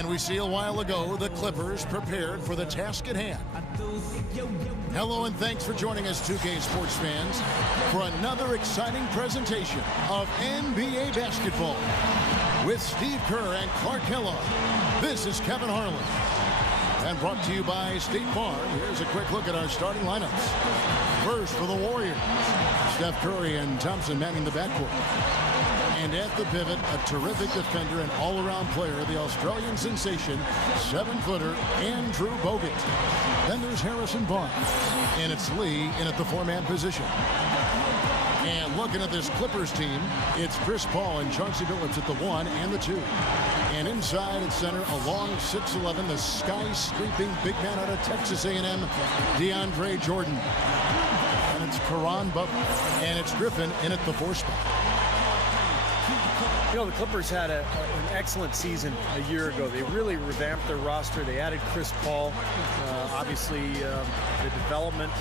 And we see a while ago the Clippers prepared for the task at hand. Hello and thanks for joining us, 2K Sports fans, for another exciting presentation of NBA basketball. With Steve Kerr and Clark Kellogg, this is Kevin Harlan. And brought to you by State Farm, here's a quick look at our starting lineups. First for the Warriors, Steph Curry and Thompson manning the backcourt. And at the pivot, a terrific defender and all-around player, the Australian sensation, 7-footer Andrew Bogut. Then there's Harrison Barnes, and it's Lee in at the 4-man position. And looking at this Clippers team, it's Chris Paul and Chauncey Billups at the 1 and the 2. And inside at center, a long 6'11", the sky-scraping big man out of Texas A&M, DeAndre Jordan. And it's Caron Butler, and it's Griffin in at the 4 spot. You know, the Clippers had an excellent season a year ago. They really revamped their roster. They added Chris Paul. Obviously, the development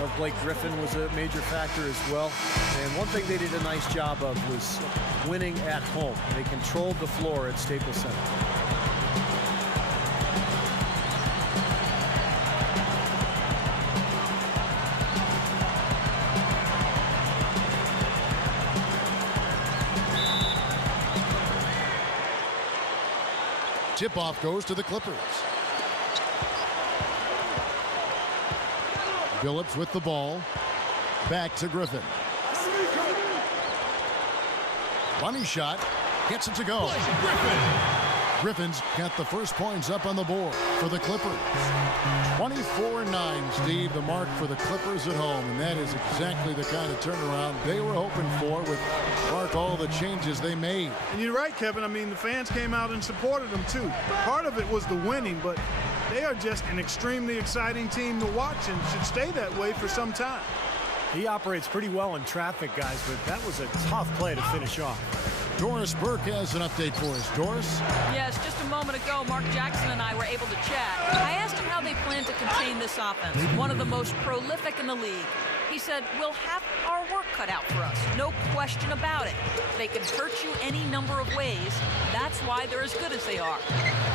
of Blake Griffin was a major factor as well. And one thing they did a nice job of was winning at home. They controlled the floor at Staples Center. Tip-off goes to the Clippers. Billups with the ball. Back to Griffin. Bunny shot. Gets it to go. Griffin's got the first points up on the board for the Clippers. 24-9, Steve, the mark for the Clippers at home. And that is exactly the kind of turnaround they were hoping for with all the changes they made. And you're right, Kevin. I mean, the fans came out and supported them, too. Part of it was the winning, but they are just an extremely exciting team to watch and should stay that way for some time. He operates pretty well in traffic, guys, but that was a tough play to finish off. Doris Burke has an update for us. Doris? Yes, just a moment ago, Mark Jackson and I were able to chat. I asked him how they plan to contain this offense, one of the most prolific in the league. He said, we'll have our work cut out for us. No question about it. They can hurt you any number of ways. That's why they're as good as they are.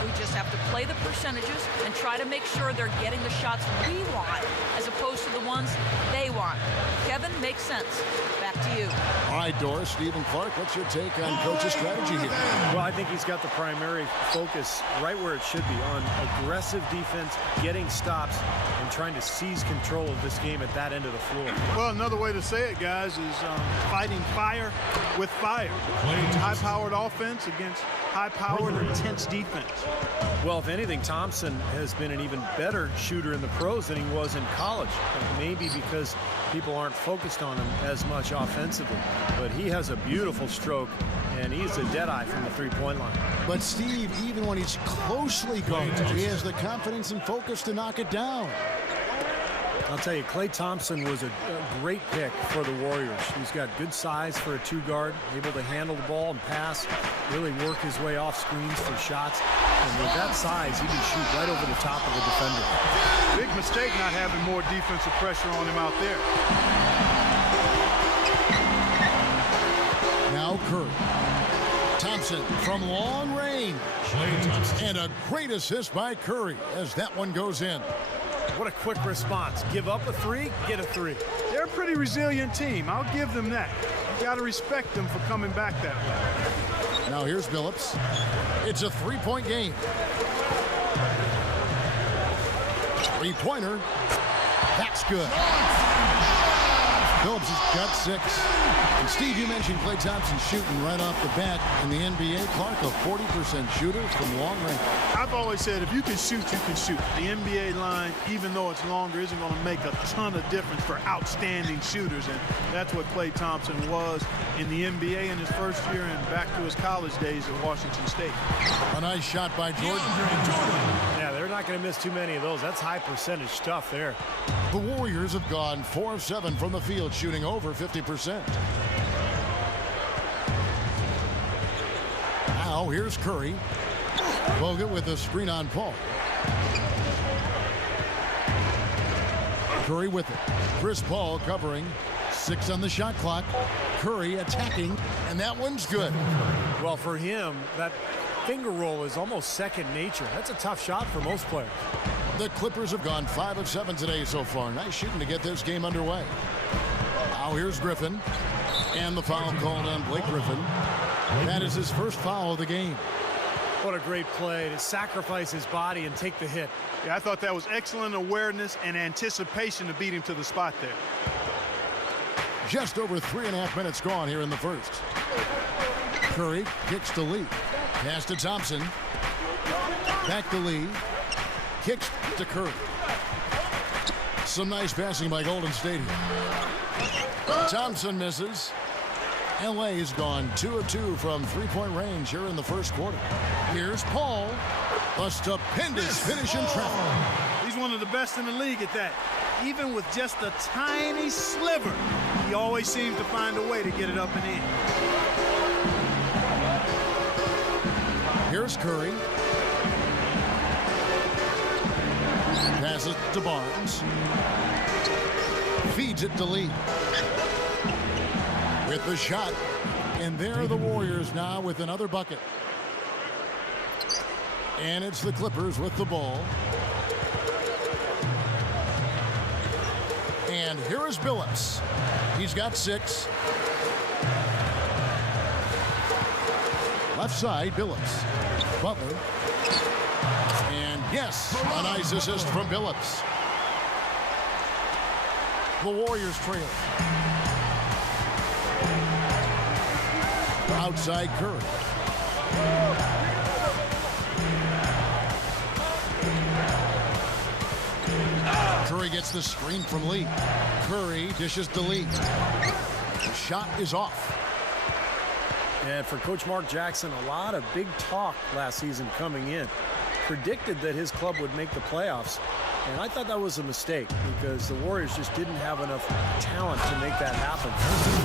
We just have to play the percentages and try to make sure they're getting the shots we want as opposed to the ones they want. Kevin, makes sense. Back to you. All right, Doris, Stephen Clark, what's your take on Coach's strategy here? Well, I think he's got the primary focus right where it should be, on aggressive defense, getting stops, and trying to seize control of this game at that end of the floor. Well, another way to say it, guys, is fighting fire with fire. High-powered offense against high-powered, intense defense. Well, if anything, Thompson has been an even better shooter in the pros than he was in college. Maybe because people aren't focused on him as much offensively. But he has a beautiful stroke, and he's a deadeye from the three-point line. But, Steve, even when he's closely guarded, he has the confidence and focus to knock it down. I'll tell you, Klay Thompson was a great pick for the Warriors. He's got good size for a 2-guard, able to handle the ball and pass, really work his way off screens for shots. And with that size, he can shoot right over the top of the defender. Big mistake not having more defensive pressure on him out there. Now Curry. Thompson from long range. And a great assist by Curry as that one goes in. What a quick response. Give up a 3, get a 3. They're a pretty resilient team. I'll give them that. You got to respect them for coming back that way. Now here's Billups. It's a 3-point game. Three-pointer. That's good. Billups has got 6. And Steve, you mentioned Klay Thompson shooting right off the bat in the NBA. Clark, a 40% shooter from long range. I've always said if you can shoot, you can shoot. The NBA line, even though it's longer, isn't going to make a ton of difference for outstanding shooters. And that's what Klay Thompson was in the NBA in his first year and back to his college days at Washington State. A nice shot by Jordan. Yeah, they're not going to miss too many of those. That's high percentage stuff there. The Warriors have gone 4 of 7 from the field, shooting over 50%. Now here's Curry. Bogut with a screen on Paul. Curry with it. Chris Paul covering. 6 on the shot clock. Curry attacking, and that one's good. Well, for him, that finger roll is almost second nature. That's a tough shot for most players. The Clippers have gone 5 of 7 today so far. Nice shooting to get this game underway. Now here's Griffin. And the foul called on Blake Griffin. That is his first foul of the game. What a great play to sacrifice his body and take the hit. Yeah, I thought that was excellent awareness and anticipation to beat him to the spot there. Just over 3.5 minutes gone here in the first. Curry kicks to Lee. Pass to Thompson. Back to Lee. Kicks to Curry. Some nice passing by Golden State here. Thompson misses. LA has gone 2 of 2 from three-point range here in the first quarter. Here's Paul. A stupendous finish in traffic. He's one of the best in the league at that. Even with just a tiny sliver, he always seems to find a way to get it up and in. Here's Curry. Passes to Barnes. Feeds it to Lee. With the shot. And there are the Warriors now with another bucket. And it's the Clippers with the ball. And here is Billups. He's got 6. Left side, Billups. Butler. And yes, a nice assist from Billups. The Warriors trail. Outside Curry. Curry gets the screen from Lee. Curry dishes to Lee. The shot is off. And for Coach Mark Jackson, a lot of big talk last season coming in. Predicted that his club would make the playoffs. And I thought that was a mistake because the Warriors just didn't have enough talent to make that happen.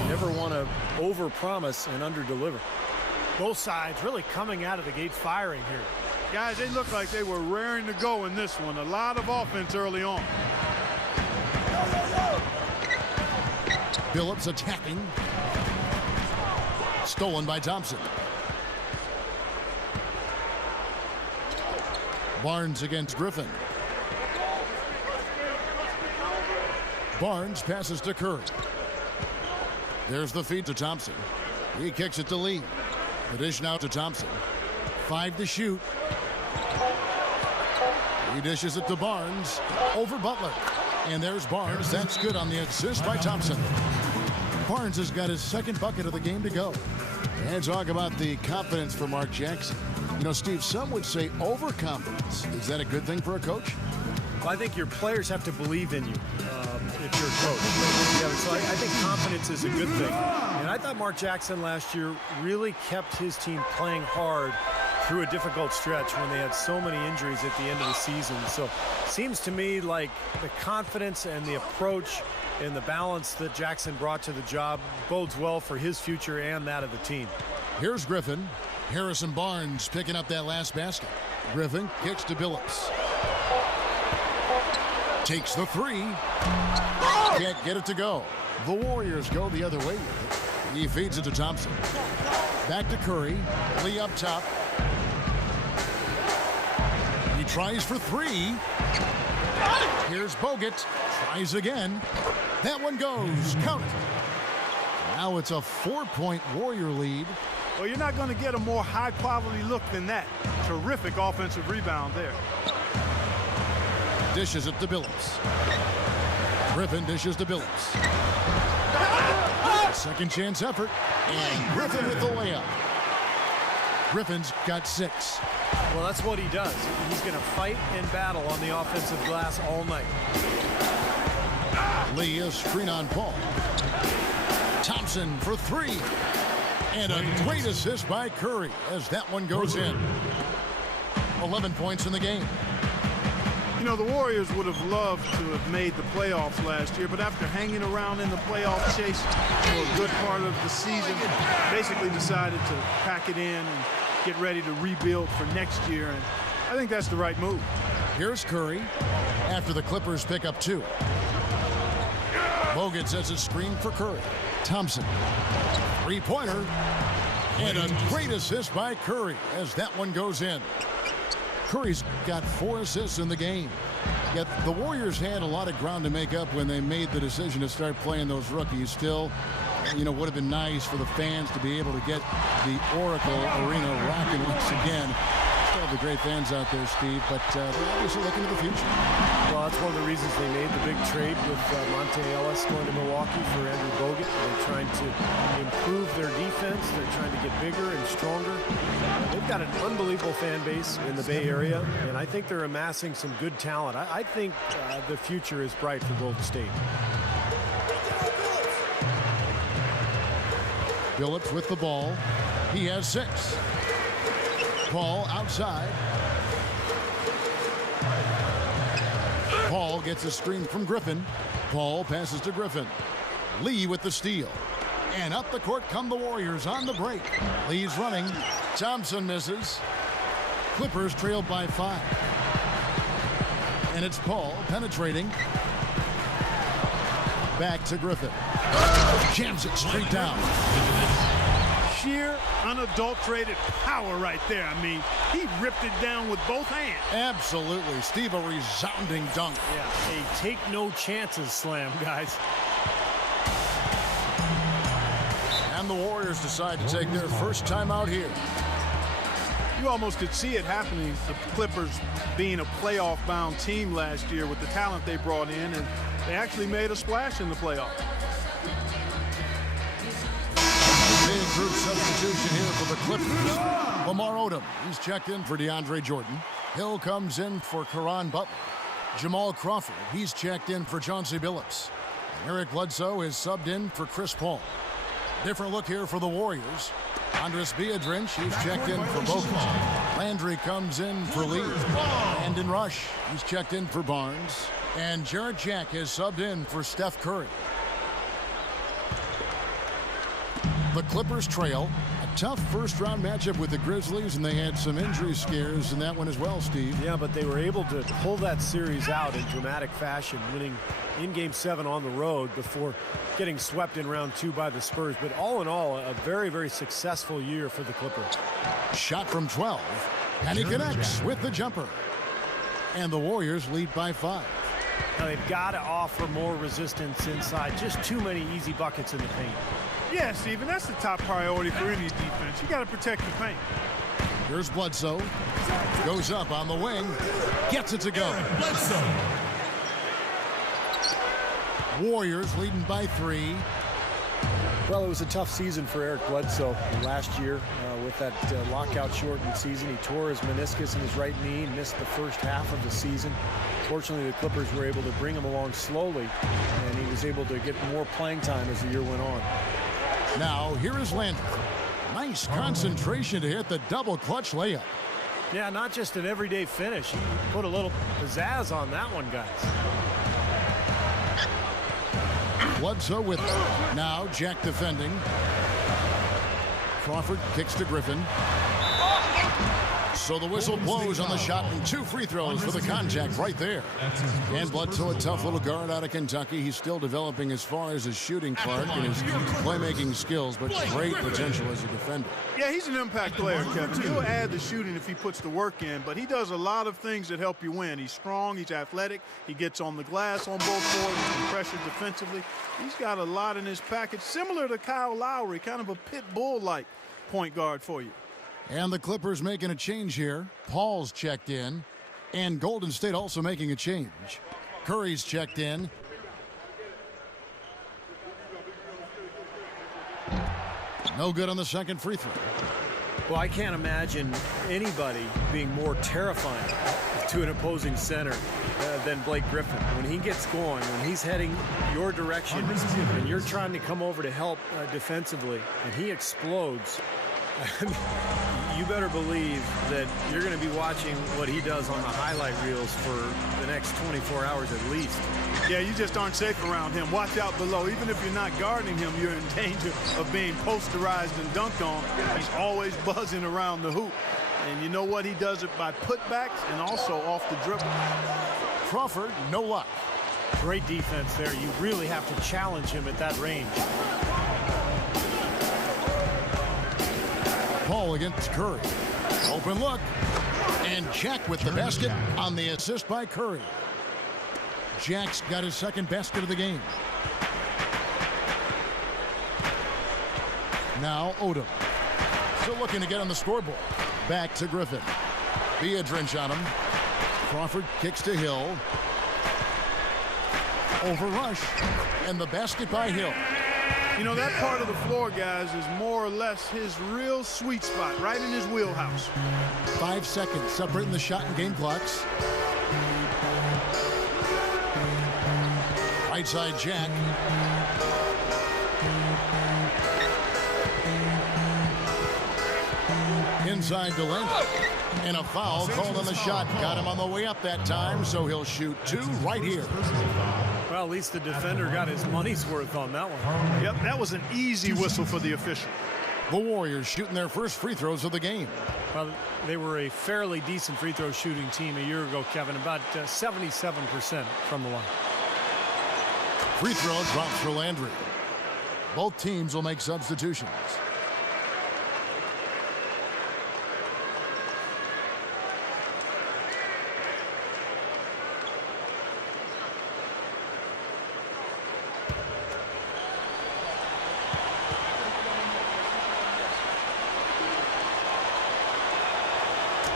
You never want to overpromise and underdeliver. Both sides really coming out of the gate firing here. Guys, they look like they were raring to go in this one. A lot of offense early on. Billups attacking. Stolen by Thompson. Barnes against Griffin. Barnes passes to Curry. There's the feed to Thompson. He kicks it to Lee. The dish now to Thompson. 5 to shoot. He dishes it to Barnes. Over Butler. And there's Barnes. That's good on the assist by Thompson. Barnes has got his second bucket of the game to go. And talk about the confidence for Mark Jackson. You know, Steve, some would say overconfidence. Is that a good thing for a coach? Well, I think your players have to believe in you if you're a coach. Yeah, so I think confidence is a good thing. And I thought Mark Jackson last year really kept his team playing hard through a difficult stretch when they had so many injuries at the end of the season. So seems to me like the confidence and the approach and the balance that Jackson brought to the job bodes well for his future and that of the team. Here's Griffin. Harrison Barnes picking up that last basket. Griffin kicks to Billups. Takes the 3. Can't get it to go. The Warriors go the other way with it. He feeds it to Thompson. Back to Curry. Lee up top. He tries for 3. Here's Bogut. Tries again. That one goes. Count it. Now it's a 4-point Warrior lead. Well, you're not going to get a more high-quality look than that. Terrific offensive rebound there. Dishes it to Billups. Griffin dishes to Billups. Second chance effort. And Griffin with the layup. Griffin's got 6. Well, that's what he does. He's going to fight and battle on the offensive glass all night. Lee, a screen on Paul. Thompson for 3. And a great assist by Curry as that one goes in. 11 points in the game. You know, the Warriors would have loved to have made the playoffs last year, but after hanging around in the playoff chase for a good part of the season, basically decided to pack it in and get ready to rebuild for next year, and I think that's the right move. Here's Curry after the Clippers pick up 2. Bogut sets a screen for Curry. Thompson. 3-pointer. And a great assist by Curry as that one goes in. Curry's got 4 assists in the game. Yet the Warriors had a lot of ground to make up when they made the decision to start playing those rookies. Still, you know, would have been nice for the fans to be able to get the Oracle Arena rocking once again. Still have the great fans out there, Steve, but they're obviously looking to the future. Well, that's one of the reasons they made the big trade with Monte Ellis going to Milwaukee for Andrew Bogut. They're trying to improve their defense. They're trying to get bigger and stronger. They've got an unbelievable fan base in the Bay Area, and I think they're amassing some good talent. I think the future is bright for Golden State. Billups with the ball. He has 6. Paul outside. Paul gets a screen from Griffin. Paul passes to Griffin. Lee with the steal. And up the court come the Warriors on the break. Lee's running. Thompson misses. Clippers trailed by 5. And it's Paul penetrating. Back to Griffin. Jams it straight down. Sheer, unadulterated power right there. I mean, he ripped it down with both hands. Absolutely. Steve, a resounding dunk. Yeah, a take no chances slam, guys. And the Warriors decide to take their first time out here. You almost could see it happening. The Clippers being a playoff-bound team last year with the talent they brought in, and they actually made a splash in the playoffs. Big group substitution here for the Clippers. Lamar Odom, he's checked in for DeAndre Jordan. Hill comes in for Caron Butler. Jamal Crawford, he's checked in for Chauncey Billups. And Eric Bledsoe is subbed in for Chris Paul. Different look here for the Warriors. Andres Biedrins, he's checked in for Bogut. Landry comes in for Lee. Brandon Rush, he's checked in for Barnes. And Jarrett Jack is subbed in for Steph Curry. The Clippers trail. A tough first-round matchup with the Grizzlies, and they had some injury scares in that one as well, Steve. Yeah, but they were able to pull that series out in dramatic fashion, winning in Game 7 on the road before getting swept in round 2 by the Spurs. But all in all, a very, very successful year for the Clippers. Shot from 12, and he connects with the jumper. And the Warriors lead by 5. Now they've got to offer more resistance inside. Just too many easy buckets in the paint. Yeah, Steven, that's the top priority for any defense. You got to protect the paint. Here's Bledsoe. Goes up on the wing. Gets it to go. Bledsoe. Warriors leading by 3. Well, it was a tough season for Eric Bledsoe last year with that lockout-shortened season. He tore his meniscus in his right knee and missed the first half of the season. Fortunately, the Clippers were able to bring him along slowly, and he was able to get more playing time as the year went on. Now, here is Landry. Nice concentration to hit the double clutch layup. Yeah, not just an everyday finish. He put a little pizzazz on that one, guys. Bledsoe with it. Now Jack defending. Crawford kicks to Griffin. So the whistle blows on the shot, and 2 free throws for the contact right there. And Bledsoe, a tough little guard out of Kentucky. He's still developing as far as his shooting, Clark, and his playmaking skills, but great potential as a defender. Yeah, he's an impact player, Kevin. He'll add the shooting if he puts the work in, but he does a lot of things that help you win. He's strong, he's athletic, he gets on the glass on both boards, he can pressure defensively. He's got a lot in his package, similar to Kyle Lowry, kind of a pit bull-like point guard for you. And the Clippers making a change here. Paul's checked in. And Golden State also making a change. Curry's checked in. No good on the second free throw. Well, I can't imagine anybody being more terrifying to an opposing center than Blake Griffin. When he gets going, when he's heading your direction, and you're trying to come over to help defensively, and he explodes, you better believe that you're going to be watching what he does on the highlight reels for the next 24 hours at least. Yeah, you just aren't safe around him. Watch out below. Even if you're not guarding him, you're in danger of being posterized and dunked on. He's always buzzing around the hoop. And you know what? He does it by putbacks and also off the dribble. Crawford, no luck. Great defense there. You really have to challenge him at that range. against Curry. Open look. And Jack with the basket on the assist by Curry. Jack's got his second basket of the game. Now Odom. Still looking to get on the scoreboard. Back to Griffin. Biedrins on him. Crawford kicks to Hill. Over rush. And the basket by Hill. You know, that part of the floor, guys, is more or less his real sweet spot, right in his wheelhouse. 5 seconds separating the shot and game clocks. Right side Jack. Inside Delaney. And a foul called on the shot. Got him on the way up that time, so he'll shoot 2 right here. Well, at least the defender got his money's worth on that one. Yep, that was an easy whistle for the official. The Warriors shooting their first free throws of the game. Well, they were a fairly decent free throw shooting team a year ago, Kevin, about 77% from the line. Free throw drops for Landry. Both teams will make substitutions.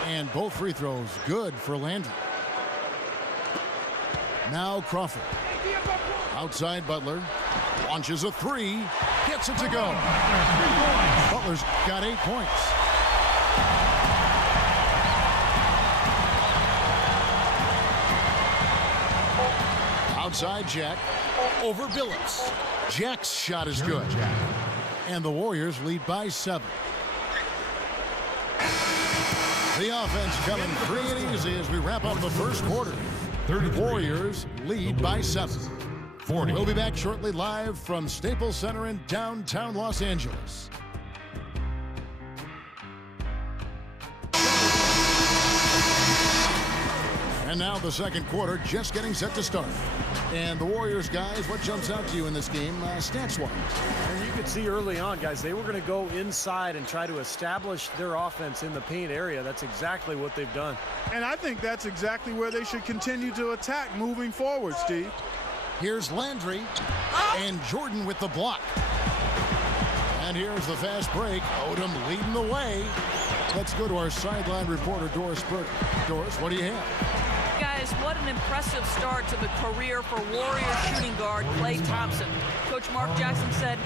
And both free throws good for Landry. Now Crawford. Outside Butler. Launches a 3. Gets it to go. Butler's got 8 points. Outside Jack. Over Billups. Jack's shot is good. And the Warriors lead by 7. The offense coming free and easy as we wrap up the first quarter. Warriors lead by 7. We'll be back shortly live from Staples Center in downtown Los Angeles. And now the second quarter just getting set to start. And the Warriors, guys, what jumps out to you in this game stats-wise? And you could see early on, guys, they were going to go inside and try to establish their offense in the paint area. That's exactly what they've done. And I think that's exactly where they should continue to attack moving forward, Steve. Here's Landry and Jordan with the block. And here's the fast break. Odom leading the way. Let's go to our sideline reporter, Doris Burke. Doris, what do you have? Guys, what an impressive start to the career for Warrior shooting guard Klay Thompson. Coach Mark Jackson said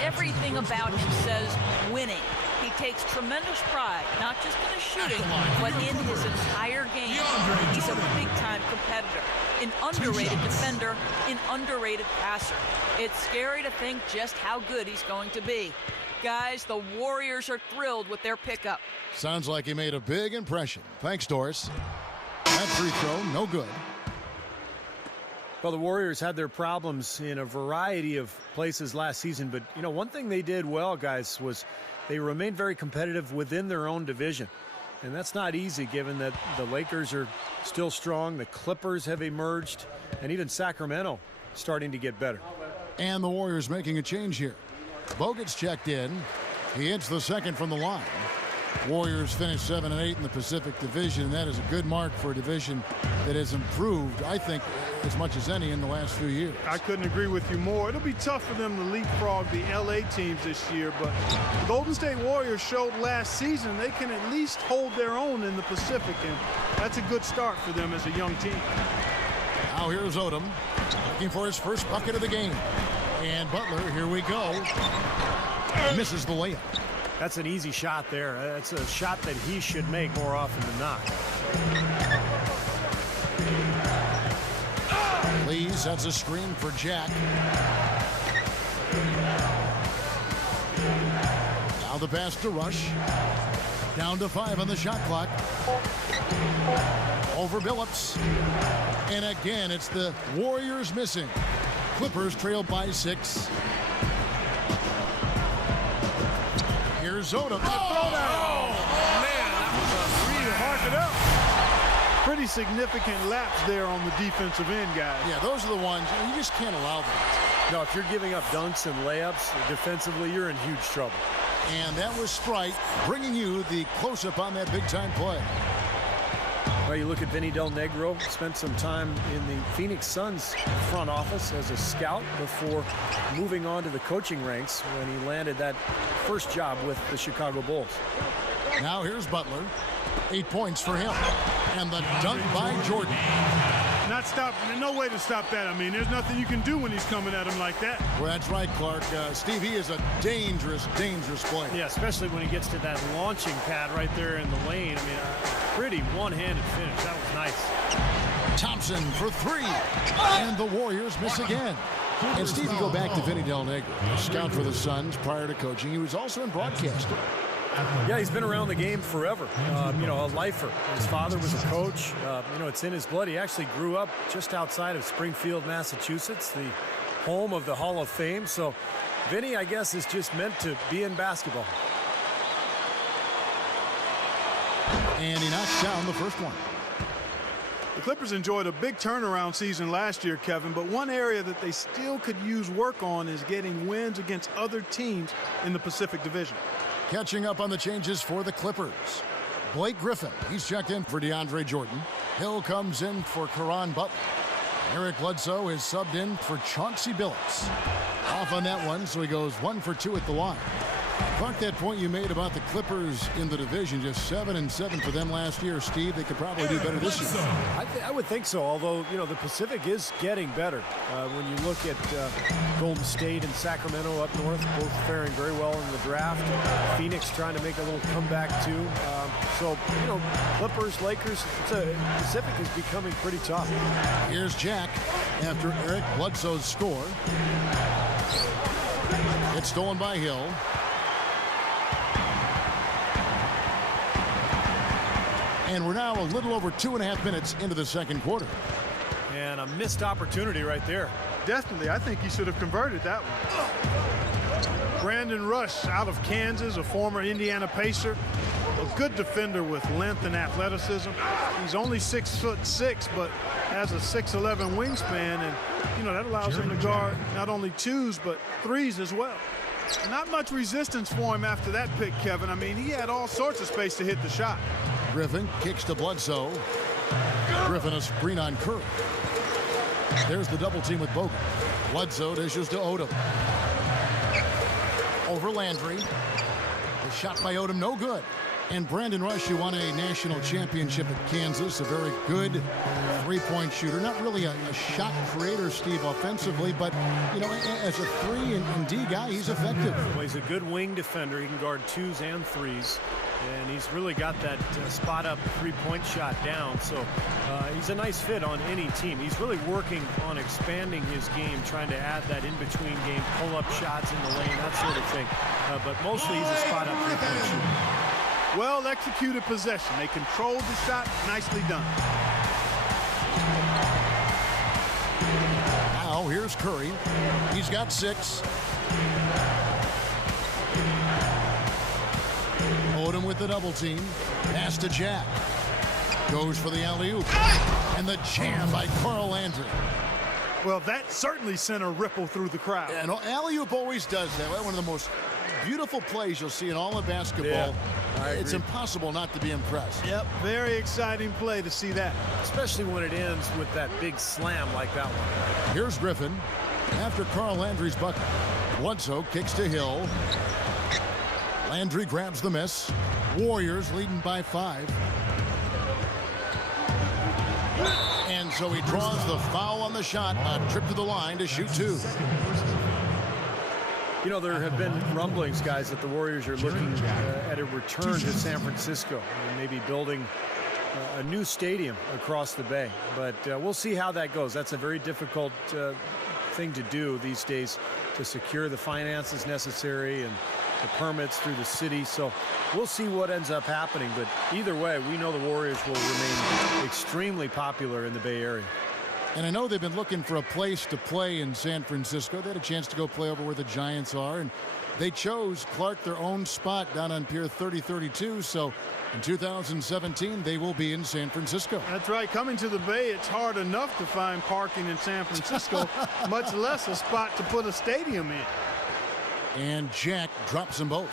everything about him says winning. He takes tremendous pride, not just in his shooting, but in his entire game. He's a big-time competitor, an underrated defender, an underrated passer. It's scary to think just how good he's going to be. Guys, the Warriors are thrilled with their pickup. Sounds like he made a big impression. Thanks, Doris. That free throw, no good. Well, the Warriors had their problems in a variety of places last season, but, you know, one thing they did well, guys, was they remained very competitive within their own division. And that's not easy given that the Lakers are still strong, the Clippers have emerged, and even Sacramento starting to get better. And the Warriors making a change here. Bogut's checked in. He hits the second from the line. Warriors finished 7-8 in the Pacific Division. That is a good mark for a division that has improved, I think, as much as any in the last few years. I couldn't agree with you more. It'll be tough for them to leapfrog the LA teams this year, but the Golden State Warriors showed last season they can at least hold their own in the Pacific, and that's a good start for them as a young team. Now here's Odom looking for his first bucket of the game. And Butler, here we go. Misses the layup. That's an easy shot there. That's a shot that he should make more often than not. Lee sets a screen for Jack. Now the pass to Rush. Down to 5 on the shot clock. Over Billups. And again, it's the Warriors missing. Clippers trail by 6. Here's Odom. Man, that was a real hark it up. Pretty significant laps there on the defensive end, guys. Yeah, those are the ones you just can't allow that. No, if you're giving up dunks and layups defensively, you're in huge trouble. And that was Sprite bringing you the close-up on that big-time play. Well, you look at Vinny Del Negro, spent some time in the Phoenix Suns front office as a scout before moving on to the coaching ranks when he landed that first job with the Chicago Bulls. Now here's Butler. 8 points for him. And the dunk by Jordan. Not stop. There's no way to stop that. I mean, there's nothing you can do when he's coming at him like that. Well, that's right, Clark. Steve, he is a dangerous, dangerous player. Yeah, especially when he gets to that launching pad right there in the lane. I mean, pretty one-handed finish. That was nice. Thompson for 3. And the Warriors miss again. And Steve, you go back to Vinny Del Negro, a scout for the Suns prior to coaching. He was also in broadcasting. Yeah, he's been around the game forever. You know, a lifer. His father was a coach. You know, it's in his blood. He actually grew up just outside of Springfield, Massachusetts, the home of the Hall of Fame. So Vinny, I guess, is just meant to be in basketball. And he knocks down the first one. The Clippers enjoyed a big turnaround season last year, Kevin, but one area that they still could use work on is getting wins against other teams in the Pacific Division. Catching up on the changes for the Clippers. Blake Griffin, he's checked in for DeAndre Jordan. Hill comes in for Caron Butler. Eric Bledsoe is subbed in for Chauncey Billups. Off on that one, so he goes 1 for 2 at the line. Clark, that point you made about the Clippers in the division, just 7-7 for them last year. Steve, they could probably do better this year. I would think so, although, you know, the Pacific is getting better. When you look at Golden State and Sacramento up north, both faring very well in the draft. Phoenix trying to make a little comeback, too. So, you know, Clippers, Lakers, the Pacific is becoming pretty tough. Here's Jack after Eric Bledsoe's score. It's stolen by Hill. And we're now a little over 2.5 minutes into the second quarter. And a missed opportunity right there. Definitely. I think he should have converted that one. Brandon Rush out of Kansas, a former Indiana Pacer. A good defender with length and athleticism. He's only 6'6", but has a 6'11" wingspan. And, you know, that allows him to guard not only 2s, but 3s as well. Not much resistance for him after that pick, Kevin. I mean, he had all sorts of space to hit the shot. Griffin kicks to Bledsoe. Griffin a screen on Curry. There's the double team with Bogut. Bledsoe dishes to Odom. Over Landry. The shot by Odom, no good. And Brandon Rush, who won a national championship at Kansas, a very good three-point shooter. Not really a shot creator, Steve, offensively, but, you know, as a 3 and D guy, he's effective. Well, he's a good wing defender. He can guard 2s and 3s. And he's really got that spot-up three-point shot down. So he's a nice fit on any team. He's really working on expanding his game, trying to add that in-between game, pull-up shots in the lane, that sort of thing. But mostly he's a spot-up three-point shooter. Well executed possession. They controlled the shot. Nicely done. Now here's Curry. He's got 6. Odom with the double team. Pass to Jack. Goes for the alley-oop. And the jam by Carl Landry. Well, that certainly sent a ripple through the crowd. And alley-oop always does that. One of the most beautiful plays you'll see in all of basketball. Yeah, it's impossible not to be impressed. Yep, very exciting play to see that. Especially when it ends with that big slam like that one. Here's Griffin after Carl Landry's bucket. Bledsoe kicks to Hill. Landry grabs the miss. Warriors leading by 5. And so he draws the foul on the shot. A trip to the line to shoot 2. You know, there have been rumblings, guys, that the Warriors are looking at a return to San Francisco and maybe building a new stadium across the bay. But we'll see how that goes. That's a very difficult thing to do these days, to secure the finances necessary and the permits through the city. So we'll see what ends up happening. But either way, we know the Warriors will remain extremely popular in the Bay Area. And I know they've been looking for a place to play in San Francisco. They had a chance to go play over where the Giants are, and they chose, Clark, their own spot down on Pier 3032. So in 2017, they will be in San Francisco. That's right. Coming to the Bay, it's hard enough to find parking in San Francisco, much less a spot to put a stadium in. And Jack drops them both.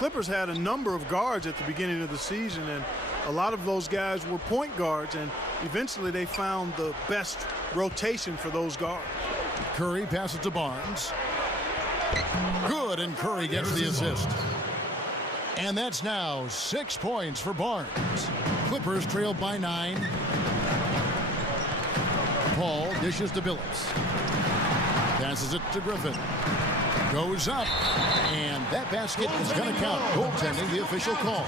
Clippers had a number of guards at the beginning of the season, and a lot of those guys were point guards, and eventually they found the best rotation for those guards. Curry passes to Barnes. Good, and Curry gets the assist. And that's now 6 points for Barnes. Clippers trail by 9. Paul dishes to Billups. Passes it to Griffin. Goes up, and that basket is going to count. Goaltending, the official call.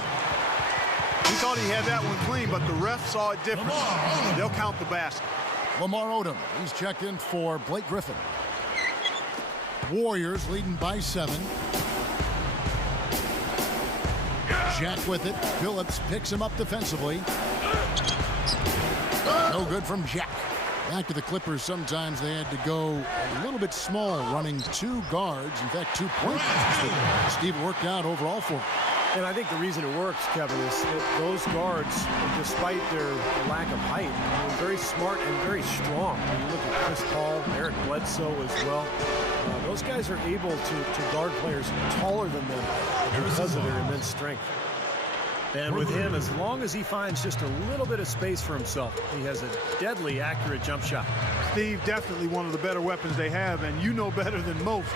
He thought he had that one clean, but the ref saw it different. They'll count the basket. Lamar Odom, he's checked in for Blake Griffin. Warriors leading by 7. Jack with it. Billups picks him up defensively. No good from Jack. Back to the Clippers, sometimes they had to go a little bit small, running 2 guards. In fact, 2 point guards. Steve worked out overall for him. And I think the reason it works, Kevin, is that those guards, despite their lack of height, are very smart and very strong. When you look at Chris Paul, Eric Bledsoe as well. Those guys are able to guard players taller than them because of their immense strength. And with him, as long as he finds just a little bit of space for himself, he has a deadly accurate jump shot. Steve, definitely one of the better weapons they have, and you know better than most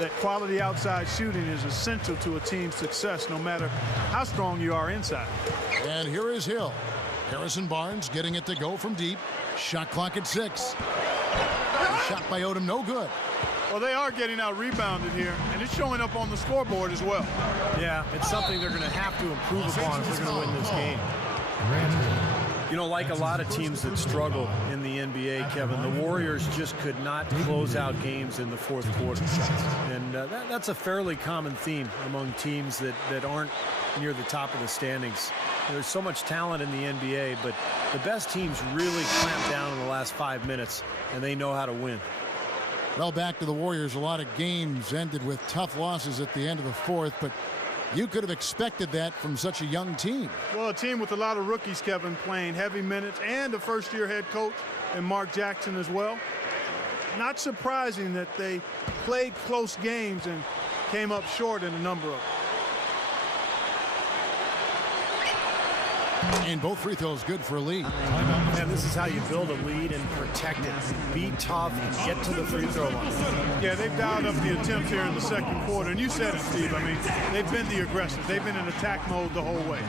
that quality outside shooting is essential to a team's success, no matter how strong you are inside. And here is Hill. Harrison Barnes getting it to go from deep. Shot clock at 6. Shot by Odom, no good. Well, they are getting out-rebounded here, and it's showing up on the scoreboard as well. Yeah, it's something they're going to have to improve upon if they're going to win this game. You know, like a lot of teams that struggle in the NBA, Kevin, the Warriors just could not close out games in the fourth quarter. And that's a fairly common theme among teams that aren't near the top of the standings. There's so much talent in the NBA, but the best teams really clamp down in the last 5 minutes, and they know how to win. Well, back to the Warriors, a lot of games ended with tough losses at the end of the fourth, but you could have expected that from such a young team. Well, a team with a lot of rookies, Kevin, playing heavy minutes, and a first-year head coach and Mark Jackson as well. Not surprising that they played close games and came up short in a number of them. And both free throws good for a lead. And this is how you build a lead and protect it. Be tough and get to the free throw line. Yeah, they've dialed up the attempts here in the second quarter. And you said it, Steve. I mean, they've been the aggressors. They've been in attack mode the whole way.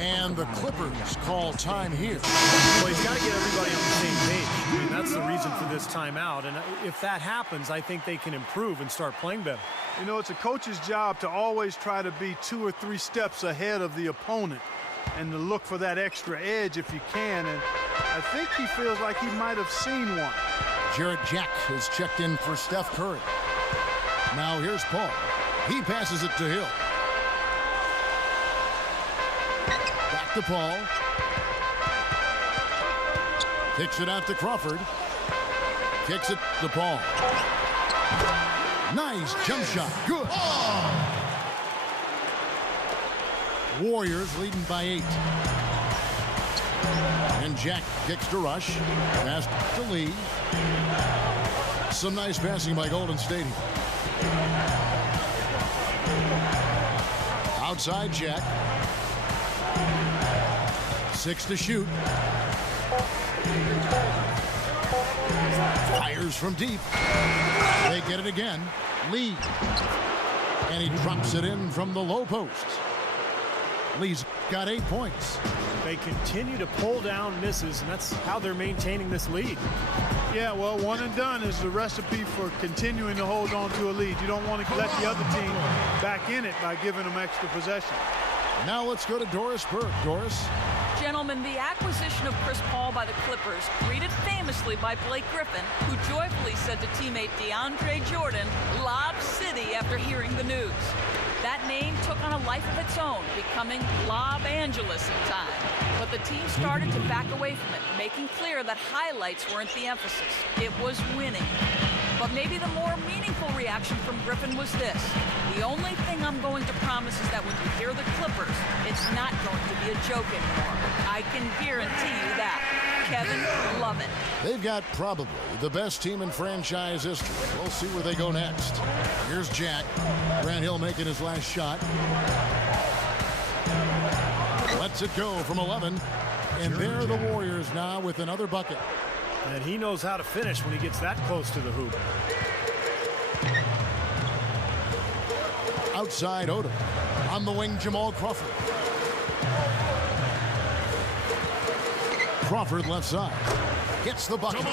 And the Clippers call time here. Well, he's got to get everybody on the same page. I mean, that's the reason for this timeout. And if that happens, I think they can improve and start playing better. You know, it's a coach's job to always try to be 2 or 3 steps ahead of the opponent and to look for that extra edge if you can. And I think he feels like he might have seen one. Jarrett Jack has checked in for Steph Curry. Now here's Paul. He passes it to Hill. Back to Paul. Kicks it out to Crawford. Kicks it to Paul. Nice jump shot. Good. Warriors leading by 8. And Jack kicks to Rush. Pass to Lee. Some nice passing by Golden State. Outside Jack. 6 to shoot. Fires from deep. They get it again. Lee. And he drops it in from the low post. Lee's got 8 points. They continue to pull down misses, and that's how they're maintaining this lead. Yeah, well, one and done is the recipe for continuing to hold on to a lead. You don't want to let the other team back in it by giving them extra possession. Now let's go to Doris Burke. Doris. Gentlemen, the acquisition of Chris Paul by the Clippers, greeted famously by Blake Griffin, who joyfully said to teammate DeAndre Jordan, Lob City, after hearing the news. That name took on a life of its own, becoming Lob Angeles in time. But the team started to back away from it, making clear that highlights weren't the emphasis. It was winning. But maybe the more meaningful reaction from Griffin was this. The only thing I'm going to promise is that when you hear the Clippers, it's not going to be a joke anymore. I can guarantee you that. Kevin Love it. They've got probably the best team in franchise history. We'll see where they go next. Here's Jack. Grant Hill making his last shot. Lets it go from 11. And there are the Warriors now with another bucket. And he knows how to finish when he gets that close to the hoop. Outside Odom. On the wing, Jamal Crawford. Crawford left side. Gets the bucket.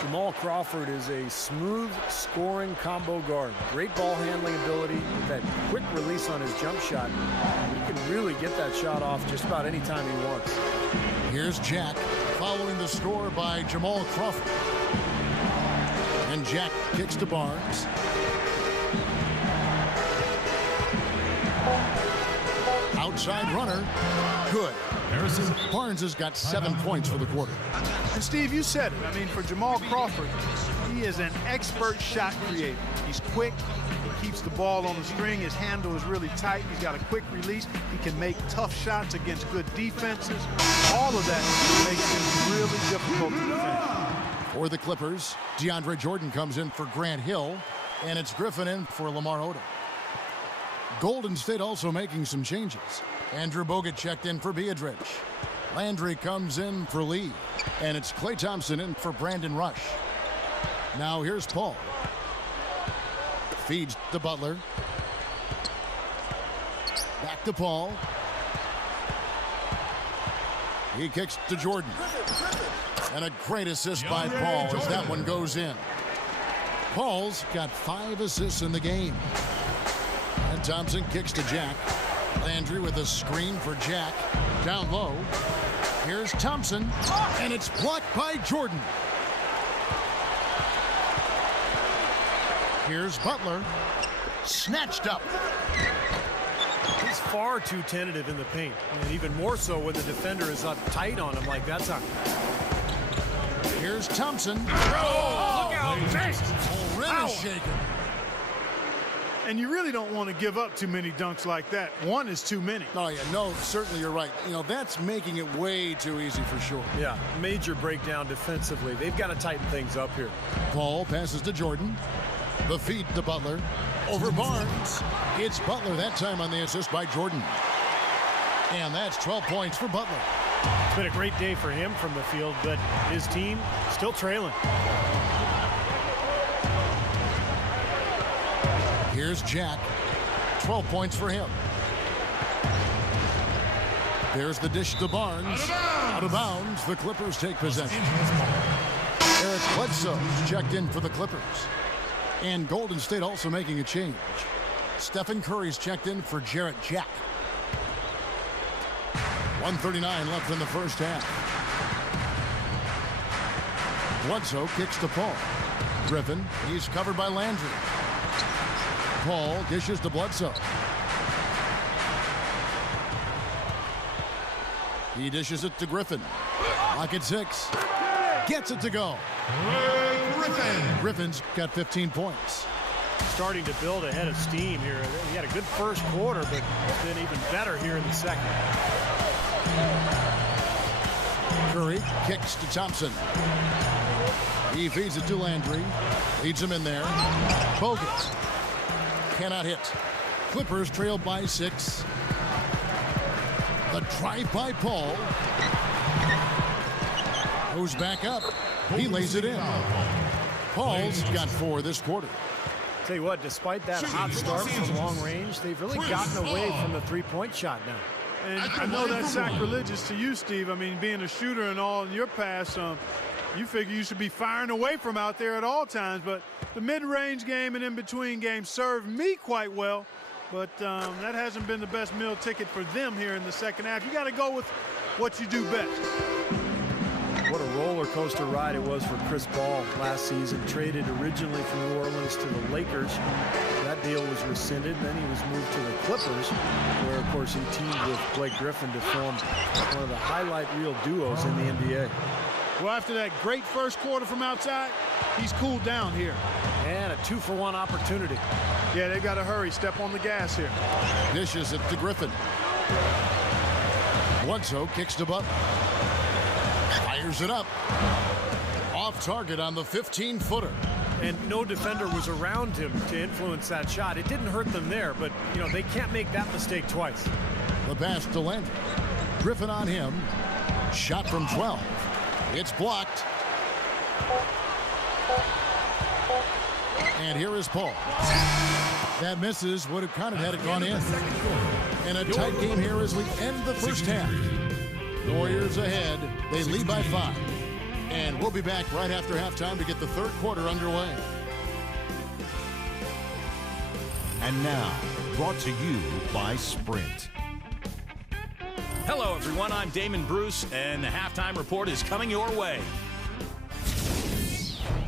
Jamal Crawford is a smooth scoring combo guard. Great ball handling ability with that quick release on his jump shot. He can really get that shot off just about any time he wants. Here's Jack following the score by Jamal Crawford. And Jack kicks to Barnes. Outside runner. Good. Barnes has got 7 points for the quarter. And Steve, you said it. I mean, for Jamal Crawford, he is an expert shot creator. He's quick. He keeps the ball on the string. His handle is really tight. He's got a quick release. He can make tough shots against good defenses. All of that makes him really difficult to defend. For the Clippers, DeAndre Jordan comes in for Grant Hill, and it's Griffin in for Lamar Odom. Golden State also making some changes. Andrew Bogut checked in for Biedrich. Landry comes in for Lee. And it's Klay Thompson in for Brandon Rush. Now here's Paul. Feeds to Butler. Back to Paul. He kicks to Jordan. And a great assist by Paul as that one goes in. Paul's got 5 assists in the game. And Thompson kicks to Jack. Landry with a screen for Jack. Down low. Here's Thompson. And it's blocked by Jordan. Here's Butler. Snatched up. He's far too tentative in the paint. And even more so when the defender is up tight on him like that time. Here's Thompson. Oh, look out. Rim is shaken. And you really don't want to give up too many dunks like that. One is too many. Oh, yeah, no, certainly you're right. You know, that's making it way too easy for sure. Yeah, major breakdown defensively. They've got to tighten things up here. Paul passes to Jordan. The feed to Butler. Over Barnes. It's Butler that time on the assist by Jordan. And that's 12 points for Butler. It's been a great day for him from the field, but his team still trailing. Here's Jack. 12 points for him. There's the dish to Barnes. Out of bounds. The Clippers take possession. Eric Bledsoe checked in for the Clippers. And Golden State also making a change. Stephen Curry's checked in for Jarrett Jack. 1:39 left in the first half. Bledsoe kicks to Paul. Griffin, he's covered by Landry. Paul dishes to Bledsoe. He dishes it to Griffin. Lock at 6. Gets it to go. Griffin's got 15 points. Starting to build a head of steam here. He had a good first quarter, but it's been even better here in the second. Curry kicks to Thompson. He feeds it to Landry. Leads him in there. Bogut cannot hit. Clippers trail by 6. The drive by Paul. Goes back up. He lays it in. Paul's got 4 this quarter. Tell you what, despite that hot start from long range, they've really gotten away from the three-point shot now. And I know that's sacrilegious to you, Steve. I mean, being a shooter and all in your past, you figure you should be firing away from out there at all times. But the mid-range game and in-between game served me quite well. But that hasn't been the best meal ticket for them here in the second half. You got to go with what you do best. What a roller coaster ride it was for Chris Paul last season. Traded originally from New Orleans to the Lakers. That deal was rescinded. Then he was moved to the Clippers, where, of course, he teamed with Blake Griffin to form one of the highlight reel duos in the NBA. Well, after that great first quarter from outside, he's cooled down here. And a 2-for-1 opportunity. Yeah, they got to hurry. Step on the gas here. Dishes it to Griffin. Bledsoe kicks to Butler. Fires it up. Off target on the 15-footer. And no defender was around him to influence that shot. It didn't hurt them there, but, you know, they can't make that mistake twice. The pass to Landry. Griffin on him. Shot from 12. It's blocked. And here is Paul. That misses. Would have kind of had it gone in. And a tight game here as we end the first half. The Warriors ahead. They lead by 5. And we'll be back right after halftime to get the third quarter underway. And now, brought to you by Sprint. Hello, everyone. I'm Damon Bruce, and the halftime report is coming your way.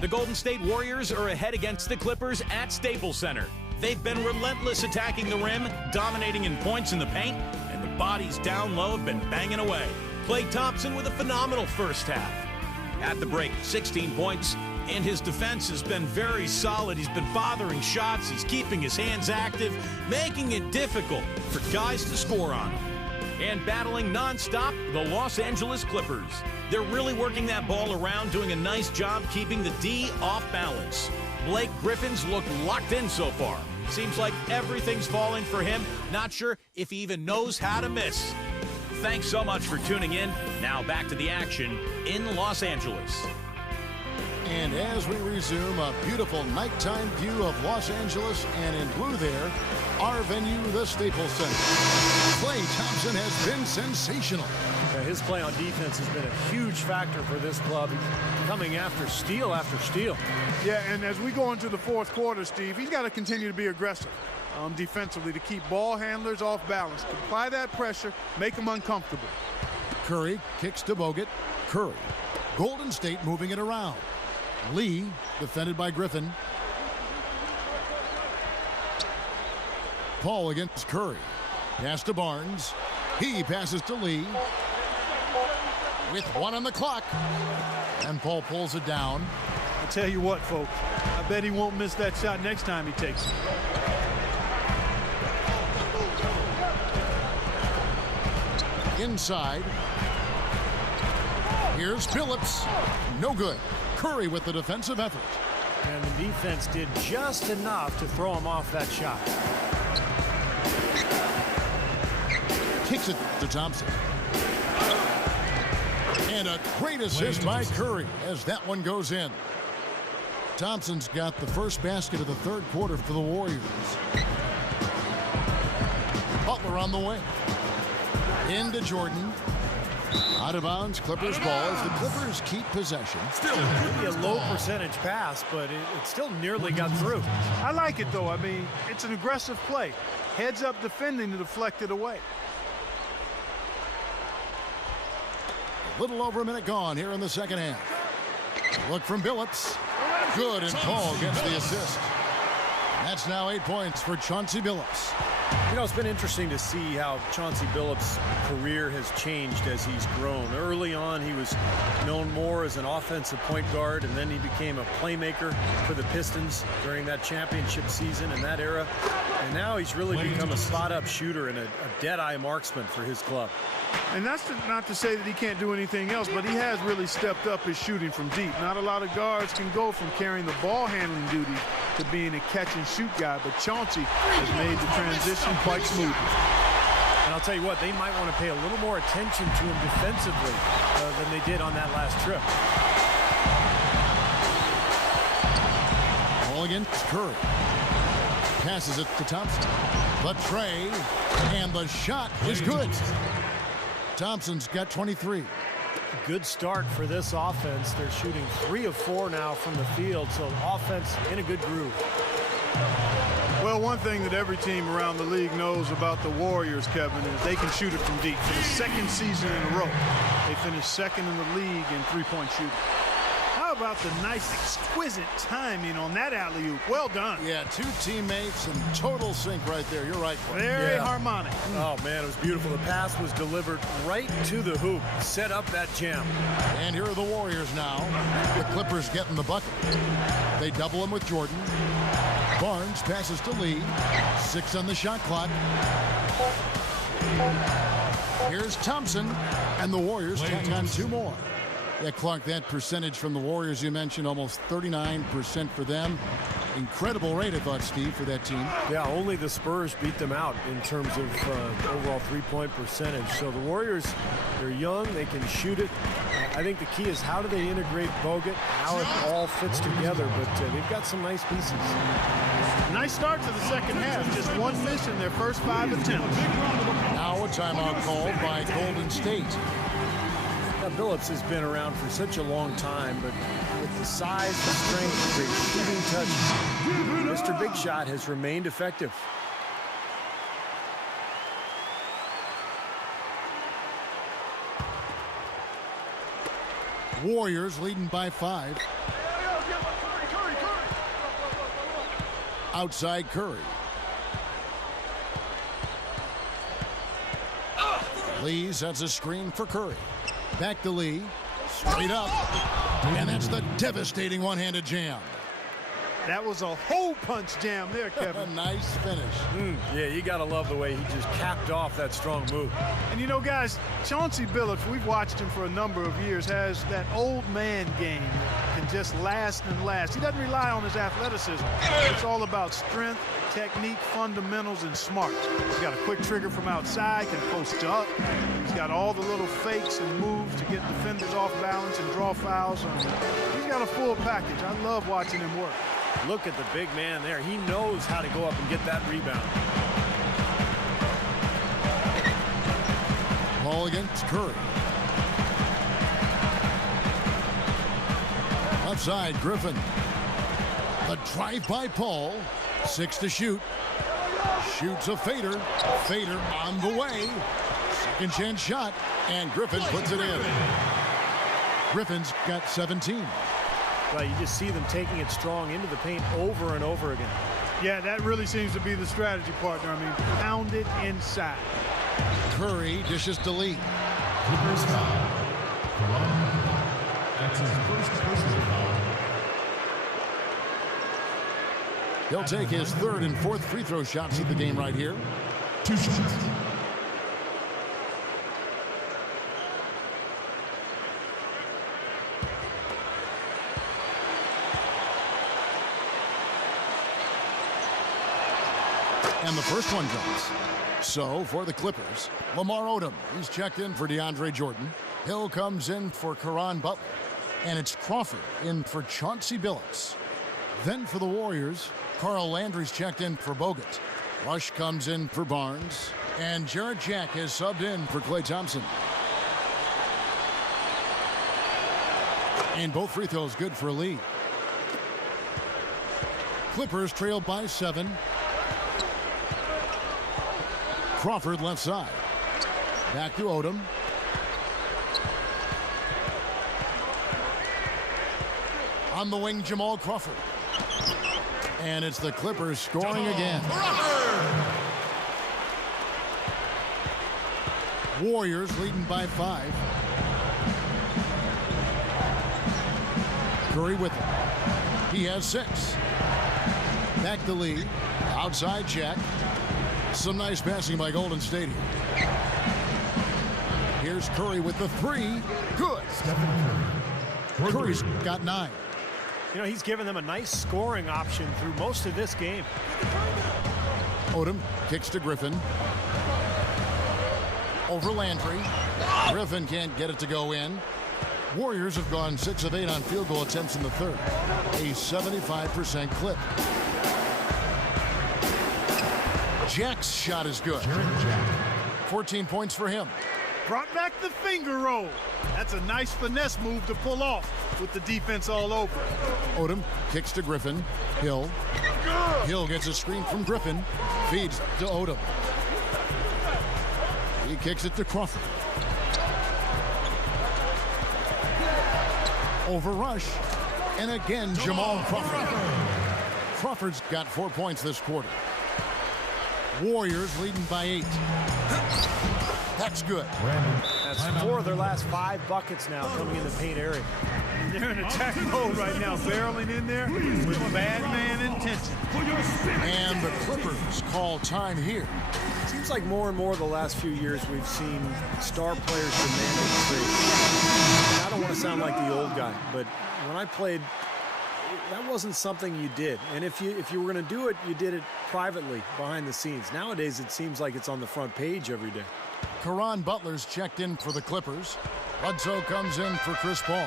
The Golden State Warriors are ahead against the Clippers at Staples Center. They've been relentless attacking the rim, dominating in points in the paint, and the bodies down low have been banging away. Klay Thompson with a phenomenal first half. At the break, 16 points, and his defense has been very solid. He's been bothering shots. He's keeping his hands active, making it difficult for guys to score on him. And battling nonstop, the Los Angeles Clippers. They're really working that ball around, doing a nice job keeping the D off balance. Blake Griffin's looked locked in so far. Seems like everything's falling for him. Not sure if he even knows how to miss. Thanks so much for tuning in. Now back to the action in Los Angeles. And as we resume a beautiful nighttime view of Los Angeles, and in blue there, our venue, the Staples Center. Klay Thompson has been sensational. His play on defense has been a huge factor for this club, coming after steal after steal. Yeah, and as we go into the fourth quarter, Steve, he's got to continue to be aggressive defensively to keep ball handlers off balance. To apply that pressure, make them uncomfortable. Curry kicks to Bogut. Curry. Golden State moving it around. Lee defended by Griffin. Paul against Curry. Pass to Barnes. He passes to Lee. With 1 on the clock. And Paul pulls it down. I'll tell you what, folks. I bet he won't miss that shot next time he takes it. Inside. Here's Phillips. No good. Curry with the defensive effort. And the defense did just enough to throw him off that shot. Kicks it to Thompson. And a great assist by Curry as that one goes in. Thompson's got the first basket of the third quarter for the Warriors. Butler on the way. Into Jordan. Out of bounds, Clippers ball as the Clippers keep possession. Still maybe a low percentage pass, but it still nearly got through. I like it, though. I mean, it's an aggressive play. Heads up defending to deflect it away. A little over a minute gone here in the second half. Look from Billups. Good, and Paul gets the assist. That's now 8 points for Chauncey Billups. You know, it's been interesting to see how Chauncey Billups' career has changed as he's grown. Early on, he was known more as an offensive point guard, and then he became a playmaker for the Pistons during that championship season in that era. And now he's really become a spot-up shooter and a dead-eye marksman for his club. And that's not to say that he can't do anything else, but he has really stepped up his shooting from deep. Not a lot of guards can go from carrying the ball handling duty to being a catch-and-shoot guy, but Chauncey has made the transition quite smooth. And I'll tell you what, they might want to pay a little more attention to him defensively than they did on that last trip. Ball against Curry. Passes it to Thompson. The tray, and the shot is good. Thompson's got 23. Good start for this offense. They're shooting 3 of 4 now from the field, so offense in a good groove. Well, one thing that every team around the league knows about the Warriors, Kevin, is they can shoot it from deep. For the second season in a row, they finished second in the league in three-point shooting. How about the nice, exquisite timing on that alley-oop? Well done. Yeah, two teammates in total sync right there. You're right, Clay. Very harmonic. Oh, man, it was beautiful. The pass was delivered right to the hoop. Set up that jam. And here are the Warriors now. The Clippers getting the bucket. They double him with Jordan. Barnes passes to Lee. 6 on the shot clock. Here's Thompson, and the Warriors tack on 2 more. Yeah, Clark, that percentage from the Warriors you mentioned, almost 39% for them. Incredible rate, I thought, Steve, for that team. Yeah, only the Spurs beat them out in terms of overall three-point percentage. So the Warriors, they're young, they can shoot it. I think the key is how do they integrate Bogut, how it all fits together, but they've got some nice pieces. Nice start to the second half. Just one miss in their first 5 attempts. Now a timeout called by Golden State. Now, Billups has been around for such a long time, but with the size, the strength, the shooting touch, Mr. Big Shot has remained effective. Warriors leading by 5. Outside Curry. Lee sets a screen for Curry. Back to Lee. Straight up. And that's the devastating one-handed jam. That was a hole punch jam there, Kevin. A nice finish. Yeah, you got to love the way he just capped off that strong move. And you know, guys, Chauncey Billups, we've watched him for a number of years, has that old man game that can just last and last. He doesn't rely on his athleticism. It's all about strength, technique, fundamentals, and smarts. He's got a quick trigger from outside, can post up. He's got all the little fakes and moves to get defenders off balance and draw fouls. He's got a full package. I love watching him work. Look at the big man there. He knows how to go up and get that rebound. Ball against Curry. Outside Griffin. The drive by Paul. 6 to shoot. Shoots a fader. Fader on the way. Second chance shot. And Griffin puts it in. Griffin's got 17. Well, you just see them taking it strong into the paint over and over again. Yeah, that really seems to be the strategy, partner. I mean, pound it inside. Curry dishes to Lee. Clippers foul. That's his first personal foul. He'll take his 3rd and 4th free throw shots of the game right here. 2 shots. And the first one drops. So for the Clippers, Lamar Odom. He's checked in for DeAndre Jordan. Hill comes in for Caron Butler. And it's Crawford in for Chauncey Billups. Then for the Warriors, Carl Landry's checked in for Bogut. Rush comes in for Barnes. And Jarrett Jack has subbed in for Klay Thompson. And both free throws good for Lee. Clippers trail by 7. Crawford left side. Back to Odom. On the wing, Jamal Crawford. And it's the Clippers scoring again. Warriors leading by 5. Curry with it. He has 6. Back to Lee. Outside Jack. Some nice passing by Golden State here. Here's Curry with the 3. Good. Curry's got 9. You know, he's given them a nice scoring option through most of this game. Odom kicks to Griffin. Over Landry. Griffin can't get it to go in. Warriors have gone 6 of 8 on field goal attempts in the 3rd. A 75% clip. Jack's shot is good. 14 points for him. Brought back the finger roll. That's a nice finesse move to pull off with the defense all over. Odom kicks to Griffin. Hill. Hill gets a screen from Griffin. Feeds to Odom. He kicks it to Crawford. Over Rush. And again, Jamal Crawford. Crawford's got 4 points this quarter. Warriors leading by 8. That's good. That's 4 of their last 5 buckets now coming in the paint area. And they're in attack mode right now, barreling in there with bad man intention. And the Clippers call time here. Seems like more and more the last few years we've seen star players demanding trade. I don't want to sound like the old guy, but when I played, that wasn't something you did. And if you were going to do it, you did it privately behind the scenes. Nowadays, it seems like it's on the front page every day. Caron Butler's checked in for the Clippers. Bledsoe comes in for Chris Paul.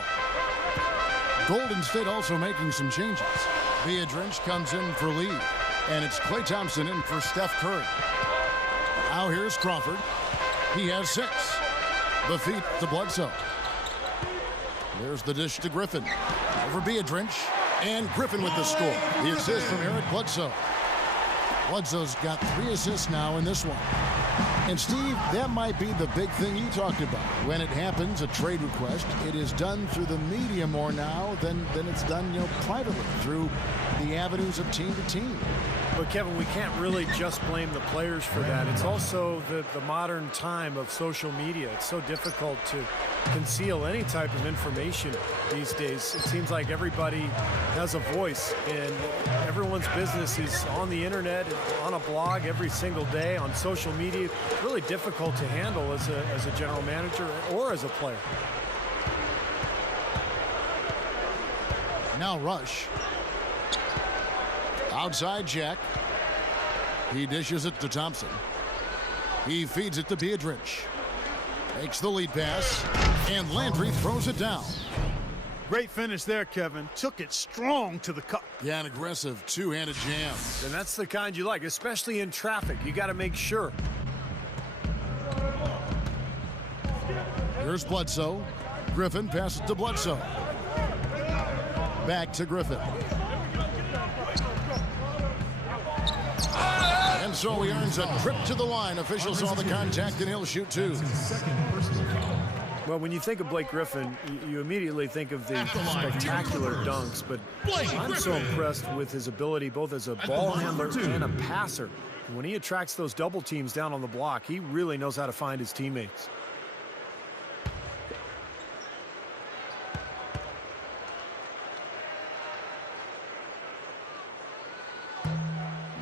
Golden State also making some changes. Biedrins comes in for Lee. And it's Klay Thompson in for Steph Curry. Now here's Crawford. He has 6. The feet to Bledsoe. There's the dish to Griffin. Over Biedrins. And Griffin with the score. The assist from Eric Bledsoe. Bledsoe's got 3 assists now in this one. And Steve, that might be the big thing you talked about. When it happens, a trade request, it is done through the media more now than it's done, privately through the avenues of team to team. But Kevin, we can't really just blame the players for that. It's also the modern time of social media. It's so difficult to conceal any type of information these days. It seems like everybody has a voice, and everyone's business is on the internet, on a blog every single day, on social media. It's really difficult to handle as a general manager or as a player. Now Rush. Outside Jack. He dishes it to Thompson. He feeds it to Biedrins. Makes the lead pass. And Landry throws it down. Great finish there, Kevin. Took it strong to the cup. Yeah, an aggressive two-handed jam. And that's the kind you like, especially in traffic. You got to make sure. Here's Bledsoe. Griffin passes to Bledsoe. Back to Griffin. And so he earns a trip to the line. Officials saw the contact and he'll shoot 2. Well, when you think of Blake Griffin, you immediately think of the spectacular dunks, but I'm so impressed with his ability both as a ball handler and a passer. When he attracts those double teams down on the block, he really knows how to find his teammates.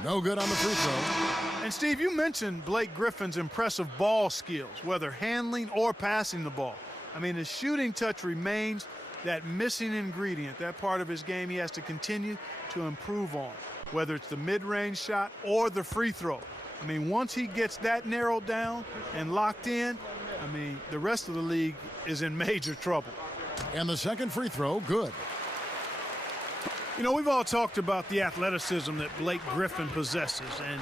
No good on the free throw. And Steve, you mentioned Blake Griffin's impressive ball skills, whether handling or passing the ball. I mean, his shooting touch remains that missing ingredient, that part of his game he has to continue to improve on, whether it's the mid-range shot or the free throw. I mean, once he gets that narrowed down and locked in, I mean, the rest of the league is in major trouble. And the second free throw, good. You know, we've all talked about the athleticism that Blake Griffin possesses, and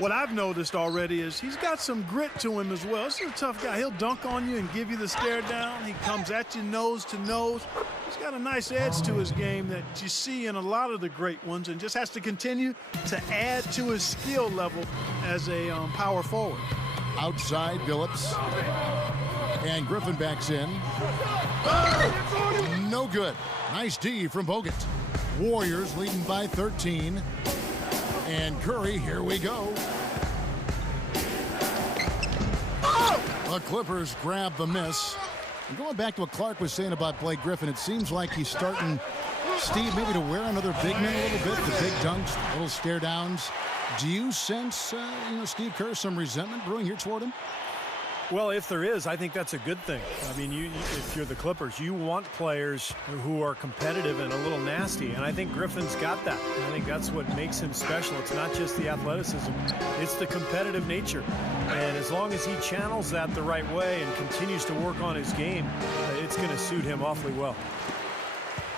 what I've noticed already is he's got some grit to him as well. This is a tough guy. He'll dunk on you and give you the stare down. He comes at you nose to nose. He's got a nice edge to his game that you see in a lot of the great ones, and just has to continue to add to his skill level as a power forward. Outside Billups. And Griffin backs in. No good. Nice D from Bogut. Warriors leading by 13. And Curry, here we go. The Clippers grab the miss. And going back to what Clark was saying about Blake Griffin, it seems like he's starting, Steve, maybe to wear another big man a little bit. The big dunks, the little stare downs. Do you sense, Steve Kerr, some resentment brewing here toward him? Well, if there is, I think that's a good thing. I mean, if you're the Clippers, you want players who are competitive and a little nasty, and I think Griffin's got that. And I think that's what makes him special. It's not just the athleticism, it's the competitive nature. And as long as he channels that the right way and continues to work on his game, it's going to suit him awfully well.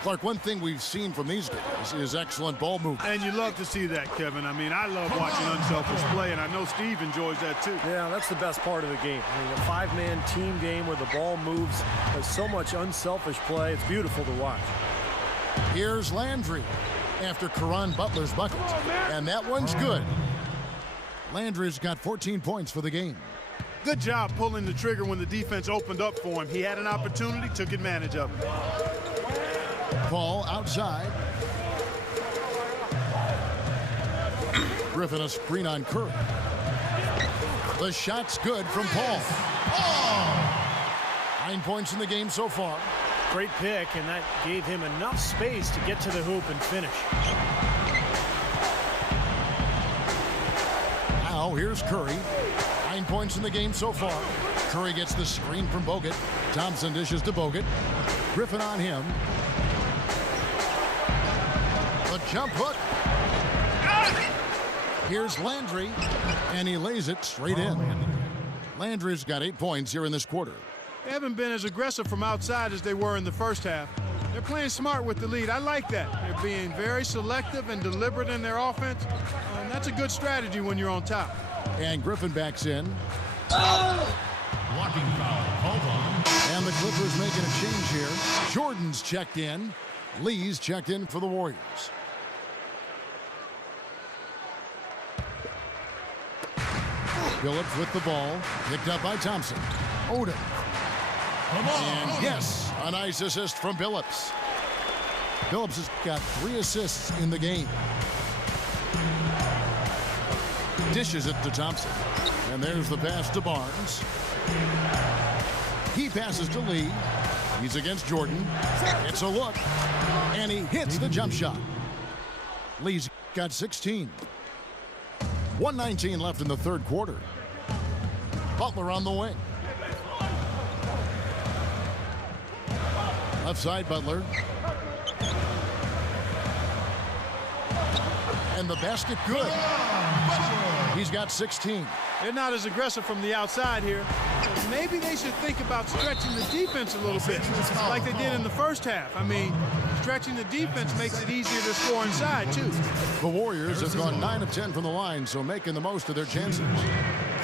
Clark, one thing we've seen from these guys is excellent ball movement. And you love to see that, Kevin. I mean, I love watching unselfish play, and I know Steve enjoys that too. Yeah, that's the best part of the game. I mean, a five-man team game where the ball moves, there's so much unselfish play. It's beautiful to watch. Here's Landry after Caron Butler's bucket. And that one's good. Landry's got 14 points for the game. Good job pulling the trigger when the defense opened up for him. He had an opportunity, took advantage of it. Paul outside. Griffin a screen on Curry. The shot's good from Paul. 9 points in the game so far. Great pick, and that gave him enough space to get to the hoop and finish. Now here's Curry. 9 points in the game so far. Curry gets the screen from Bogut. Thompson dishes to Bogut. Griffin on him. The jump hook. Here's Landry, and he lays it straight in. Landry's got 8 points here in this quarter. They haven't been as aggressive from outside as they were in the first half. They're playing smart with the lead. I like that. They're being very selective and deliberate in their offense. And that's a good strategy when you're on top. And Griffin backs in. Blocking foul called on. And the Clippers making a change here. Jordan's checked in. Lee's checked in for the Warriors. Phillips with the ball. Picked up by Thompson. Odom. And yes, a nice assist from Phillips. Phillips has got 3 assists in the game. Dishes it to Thompson. And there's the pass to Barnes. He passes to Lee. He's against Jordan. It's a look. And he hits the jump shot. Lee's got 16. 1:19 left in the third quarter. Butler on the wing. Left side, Butler. And the basket good. He's got 16. They're not as aggressive from the outside here. Maybe they should think about stretching the defense a little bit, like they did in the first half. I mean, stretching the defense makes it easier to score inside, too. The Warriors have gone 9 of 10 from the line, so making the most of their chances.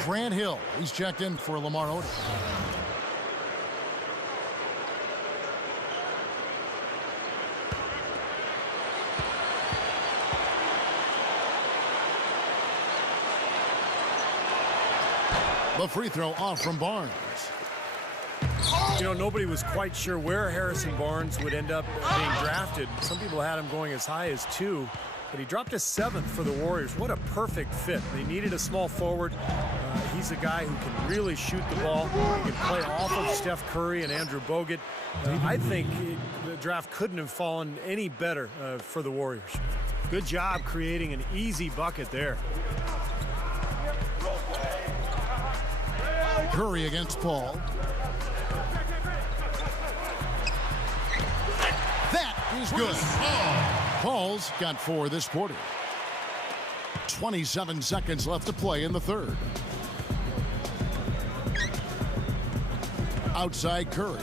Grant Hill, he's checked in for Lamar Odom. The free throw off from Barnes. You know, nobody was quite sure where Harrison Barnes would end up being drafted. Some people had him going as high as 2, but he dropped to 7th for the Warriors. What a perfect fit. They needed a small forward. He's a guy who can really shoot the ball. He can play off of Steph Curry and Andrew Bogut. I think the draft couldn't have fallen any better for the Warriors. Good job creating an easy bucket there. Curry against Paul. That is good. Paul's got 4 this quarter. 27 seconds left to play in the third. Outside Curry.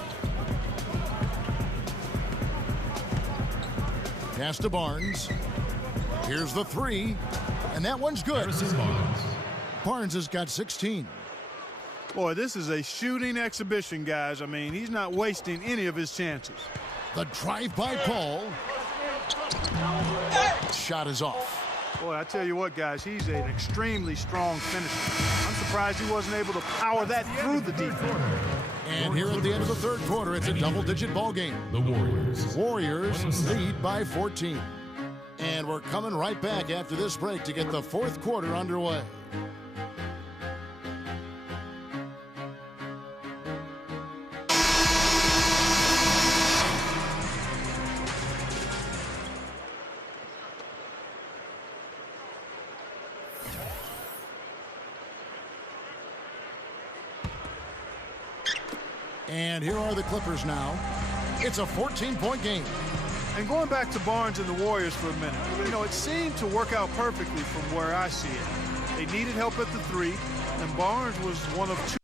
Pass to Barnes. Here's the 3. And that one's good. Barnes has got 16. Boy, this is a shooting exhibition, guys. I mean, he's not wasting any of his chances. The drive by Paul. Shot is off. Boy, I tell you what, guys, he's an extremely strong finisher. I'm surprised he wasn't able to power that through the defense. And here at the end of the third quarter, it's a double-digit ball game. The Warriors. Warriors lead by 14. And we're coming right back after this break to get the fourth quarter underway. And here are the Clippers now. It's a 14-point game. And going back to Barnes and the Warriors for a minute, you know, it seemed to work out perfectly from where I see it. They needed help at the 3, and Barnes was one of 2.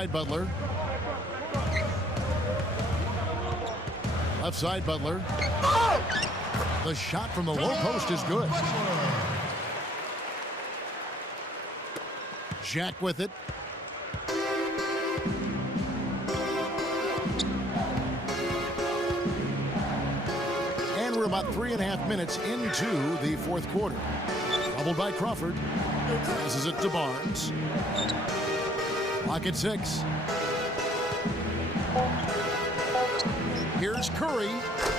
side, Butler. Left side, Butler. The shot from the low post is good. Jack with it. And we're about 3.5 minutes into the fourth quarter. Doubled by Crawford. Passes it to Barnes. Clock at 6. Here's Curry,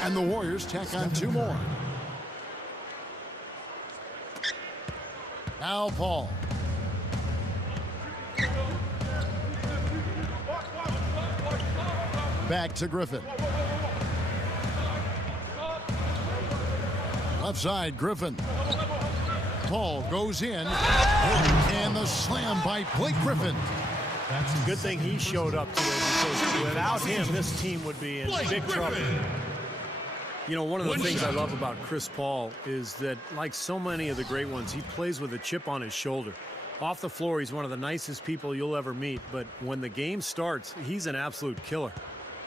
and the Warriors tack on 2 more. Now Paul. Back to Griffin. Left side, Griffin. Paul goes in, and the slam by Blake Griffin. That's a good thing he showed up today, because without him, this team would be in big trouble. You know, one of the things I love about Chris Paul is that, like so many of the great ones, he plays with a chip on his shoulder. Off the floor, he's one of the nicest people you'll ever meet, but when the game starts, he's an absolute killer.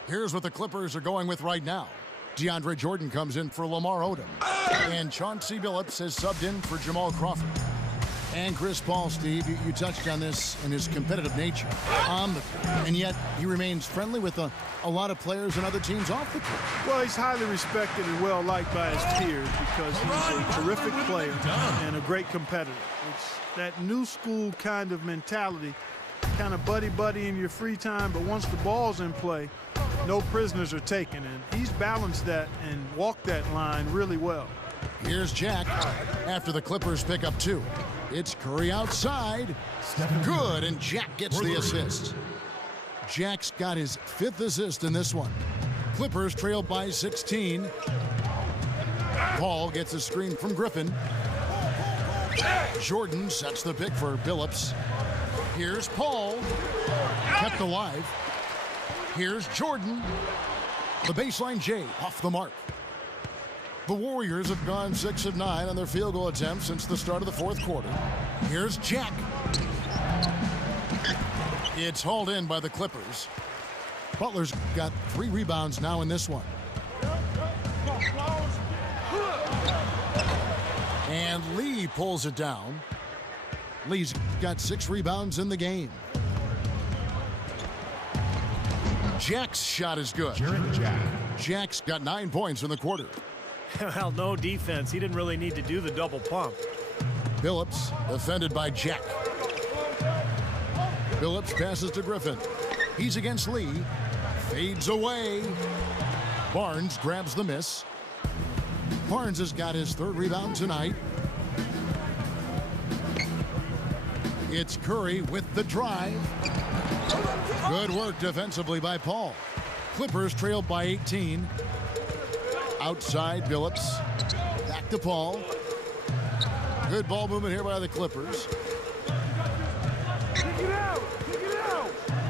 Here's what the Clippers are going with right now. DeAndre Jordan comes in for Lamar Odom. And Chauncey Billups has subbed in for Jamal Crawford. And Chris Paul, Steve, you touched on this in his competitive nature on the court. And yet he remains friendly with a lot of players and other teams off the court. Well, he's highly respected and well-liked by his peers because he's a terrific player and a great competitor. It's that new school kind of mentality, kind of buddy-buddy in your free time, but once the ball's in play, no prisoners are taken. And he's balanced that and walked that line really well. Here's Jack after the Clippers pick up 2. It's Curry outside. Good, and Jack gets the assist. Jack's got his 5th assist in this one. Clippers trail by 16. Paul gets a screen from Griffin. Jordan sets the pick for Billups. Here's Paul. Kept alive. Here's Jordan. The baseline J off the mark. The Warriors have gone 6 of 9 on their field goal attempts since the start of the fourth quarter. Here's Jack. It's hauled in by the Clippers. Butler's got 3 rebounds now in this one. And Lee pulls it down. Lee's got 6 rebounds in the game. Jack's shot is good. Jack's got 9 points in the quarter. Well, no defense. He didn't really need to do the double pump. Billups defended by Jack. Billups passes to Griffin. He's against Lee. Fades away. Barnes grabs the miss. Barnes has got his 3rd rebound tonight. It's Curry with the drive. Good work defensively by Paul. Clippers trail by 18. Outside, Billups. Back to Paul. Good ball movement here by the Clippers.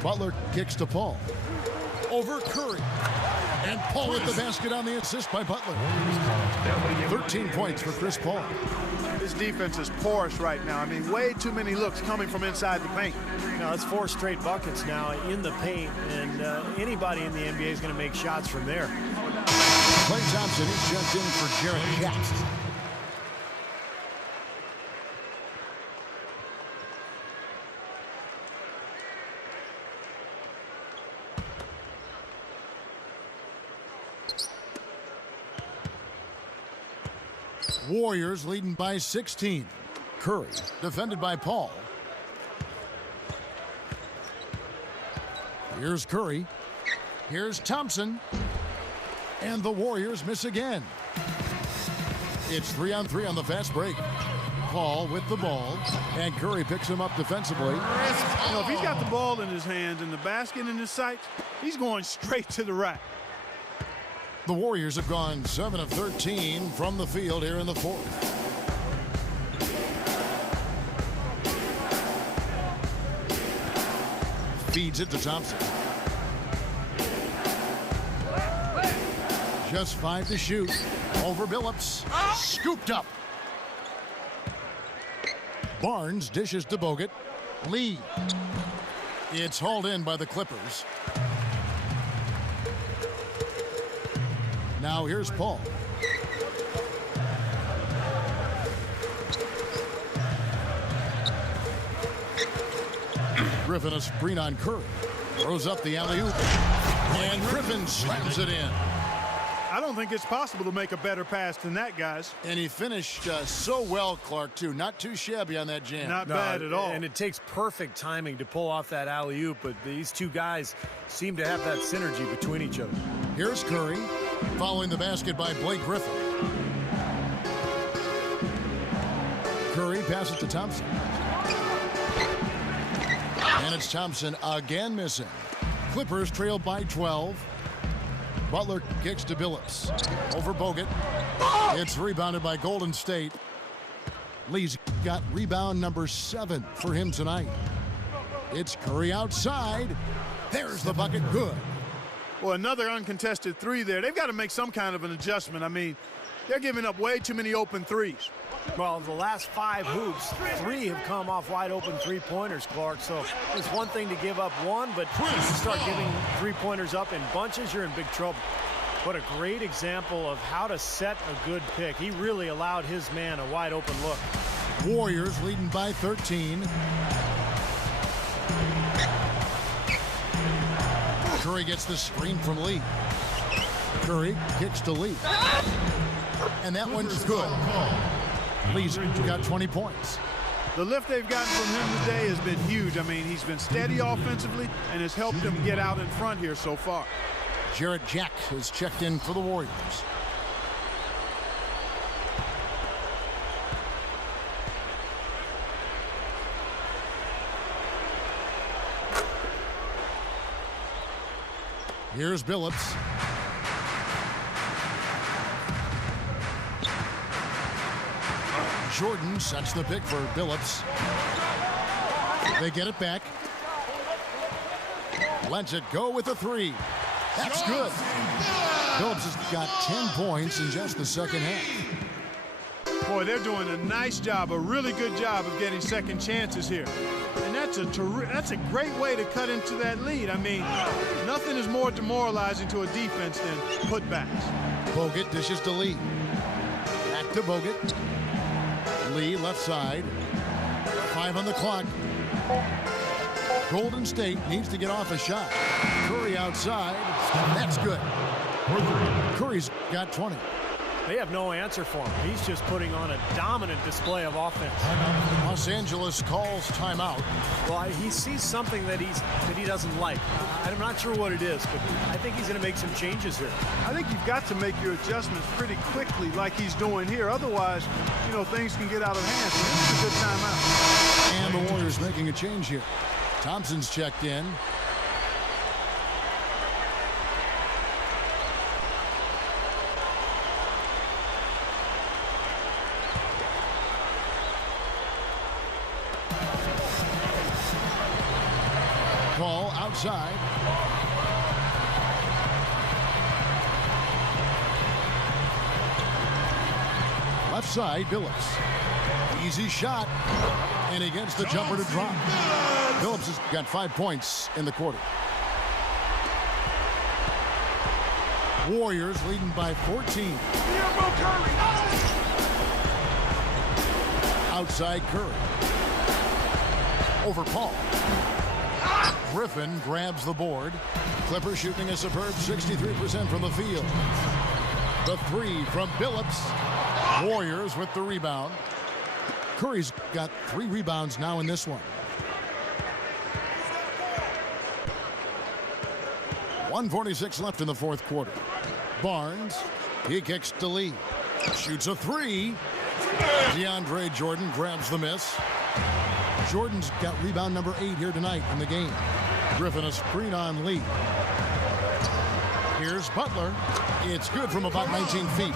Butler kicks to Paul. Over Curry. And Paul with the basket on the assist by Butler. 13 points for Chris Paul. This defense is porous right now. I mean, way too many looks coming from inside the paint. Now, it's 4 straight buckets now in the paint, and anybody in the NBA is going to make shots from there. Klay Thompson is jumped in for Jarrett Jack. Warriors leading by 16. Curry defended by Paul. Here's Curry. Here's Thompson. And the Warriors miss again. It's 3-on-3 on the fast break. Paul with the ball, and Curry picks him up defensively. You know, if he's got the ball in his hands and the basket in his sights, he's going straight to the rack. The Warriors have gone 7 of 13 from the field here in the fourth. Feeds it to Thompson. Just 5 to shoot. Over Billups. Scooped up. Barnes dishes to Bogut. Lee. It's hauled in by the Clippers. Now here's Paul. Griffin a screen on Curry. Throws up the alley-oop. And Griffin slams it in. I don't think it's possible to make a better pass than that, guys. And he finished so well, Clark, too. Not too shabby on that jam. Not bad at all. And it takes perfect timing to pull off that alley-oop, but these two guys seem to have that synergy between each other. Here's Curry, following the basket by Blake Griffin. Curry passes to Thompson. And it's Thompson again missing. Clippers trail by 12. Butler kicks to Billups. Over Bogut. It's rebounded by Golden State. Lee's got rebound number 7 for him tonight. It's Curry outside. There's the bucket. Good. Well, another uncontested three there. They've got to make some kind of an adjustment. I mean, they're giving up way too many open threes. Well, the last 5 hoops, 3 have come off wide open three-pointers, Clark. So it's one thing to give up one, but if you start giving three-pointers up in bunches, you're in big trouble. What a great example of how to set a good pick. He really allowed his man a wide open look. Warriors leading by 13. Curry gets the screen from Lee. Curry kicks to Lee. And that one's good. Lee's got 20 points. The lift they've gotten from him today has been huge. I mean, he's been steady offensively and has helped them get out in front here so far. Jarrett Jack has checked in for the Warriors. Here's Billups. Jordan sets the pick for Billups. They get it back. Lets it go with a 3. That's good. Billups has got 10 points in just the second half. Boy, they're doing a nice job, a really good job of getting second chances here. And that's a great way to cut into that lead. I mean, nothing is more demoralizing to a defense than putbacks. Bogut dishes to Lee. Back to Bogut. Lee left side. 5 on the clock. Golden State needs to get off a shot. Curry outside. That's good. Curry's got 20. They have no answer for him. He's just putting on a dominant display of offense. Los Angeles calls timeout. Well, he sees something that he doesn't like. I'm not sure what it is, but I think he's going to make some changes here. I think you've got to make your adjustments pretty quickly like he's doing here. Otherwise, you know, things can get out of hand. So this is a good timeout. And the Warriors making a change here. Thompson's checked in. Call outside. Left side, Billups. Easy shot. And he gets the jumper to drop. Billups has got 5 points in the quarter. Warriors leading by 14. Outside Curry. Over Paul. Griffin grabs the board. Clippers shooting a superb 63% from the field. The 3 from Billups. Warriors with the rebound. Curry's got 3 rebounds now in this one. 1:46 left in the fourth quarter. Barnes, he kicks to Lee. Shoots a 3. DeAndre Jordan grabs the miss. Jordan's got rebound number 8 here tonight in the game. Griffin a screen on Lee. Here's Butler. It's good from about 19 feet.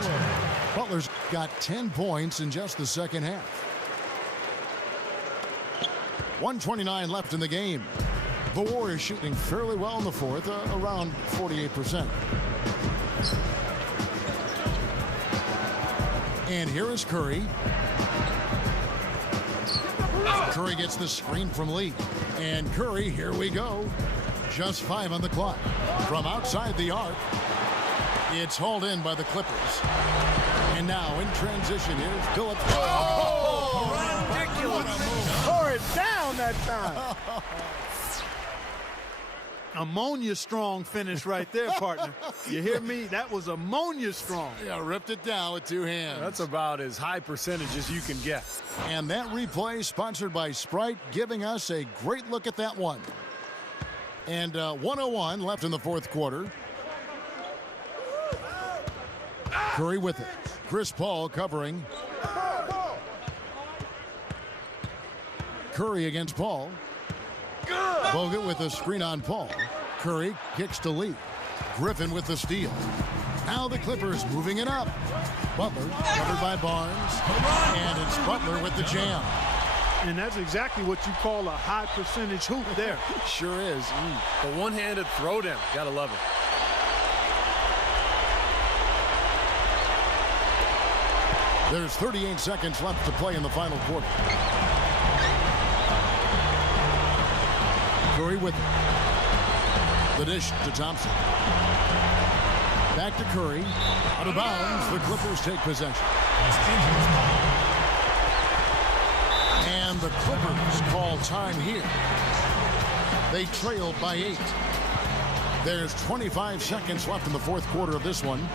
Butler's got 10 points in just the second half. 1:29 left in the game. The Warriors shooting fairly well in the fourth, around 48%. And here is Curry. Curry gets the screen from Lee. And Curry, here we go. Just 5 on the clock. From outside the arc, it's hauled in by the Clippers. And now in transition, here's Phillips. Oh, ridiculous. Tore it down that time. Ammonia strong finish right there, partner. You hear me? That was ammonia strong. Yeah, ripped it down with 2 hands. That's about as high percentage as you can get. And that replay sponsored by Sprite, giving us a great look at that one. And 1:01 left in the fourth quarter. Curry with it. Chris Paul covering. Curry against Paul. Bogut with a screen on Paul. Curry kicks to Lee. Griffin with the steal. Now the Clippers moving it up. Butler covered by Barnes. And it's Butler with the jam. And that's exactly what you call a high percentage hoop there. Sure is. The one-handed throwdown. Gotta love it. There's 38 seconds left to play in the final quarter. Curry with it. The dish to Thompson. Back to Curry. Out of bounds. The Clippers take possession. And the Clippers call time here. They trail by 8. There's 25 seconds left in the fourth quarter of this one.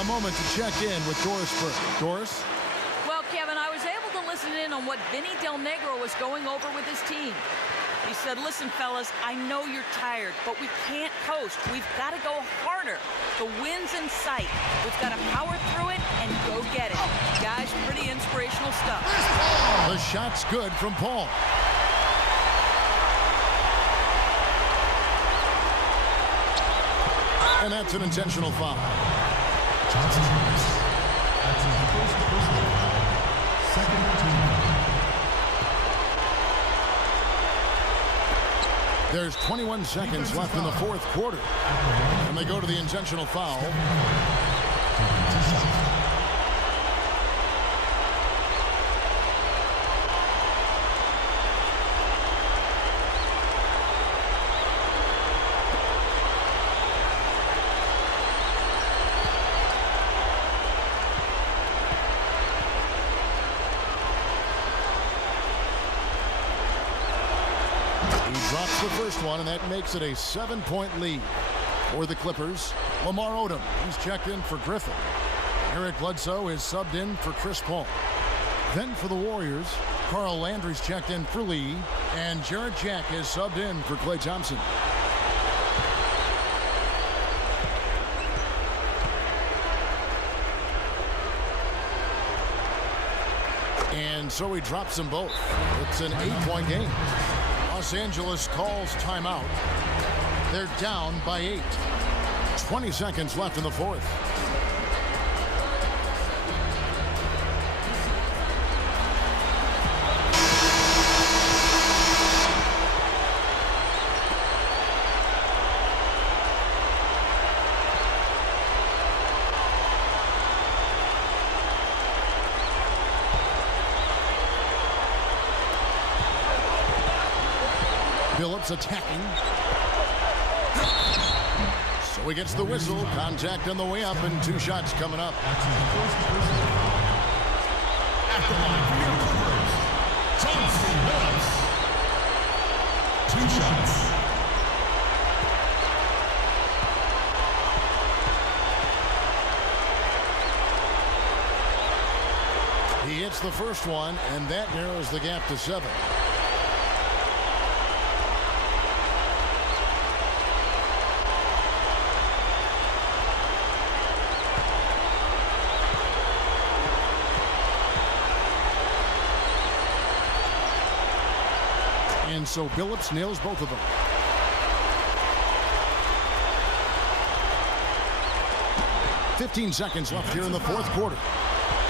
A moment to check in with Doris Burke. Doris? Well, Kevin, I was able to listen in on what Vinny Del Negro was going over with his team. He said, listen, fellas, I know you're tired, but we can't coast. We've got to go harder. The win's in sight. We've got to power through it and go get it. Guys, pretty inspirational stuff. The shot's good from Paul. And that's an intentional foul. Johnson House. That's his first personal foul. Second team. There's 21 seconds left in the fourth quarter. And they go to the intentional foul. Drops the first one, and that makes it a 7-point lead for the Clippers. Lamar Odom, he's checked in for Griffin. Eric Bledsoe is subbed in for Chris Paul. Then for the Warriors, Carl Landry's checked in for Lee, and Jarrett Jack is subbed in for Klay Thompson. And so he drops them both. It's an 8-point game. Los Angeles calls timeout. They're down by 8. 20 seconds left in the fourth. Phillips attacking. So he gets the whistle. Contact on the way up, and 2 shots coming up. That's his first personal foul. At the line for your Clippers, Thompson Phillips. 2 shots. He hits the first one, and that narrows the gap to 7. And so Billups nails both of them. "15 seconds left here in the fourth quarter.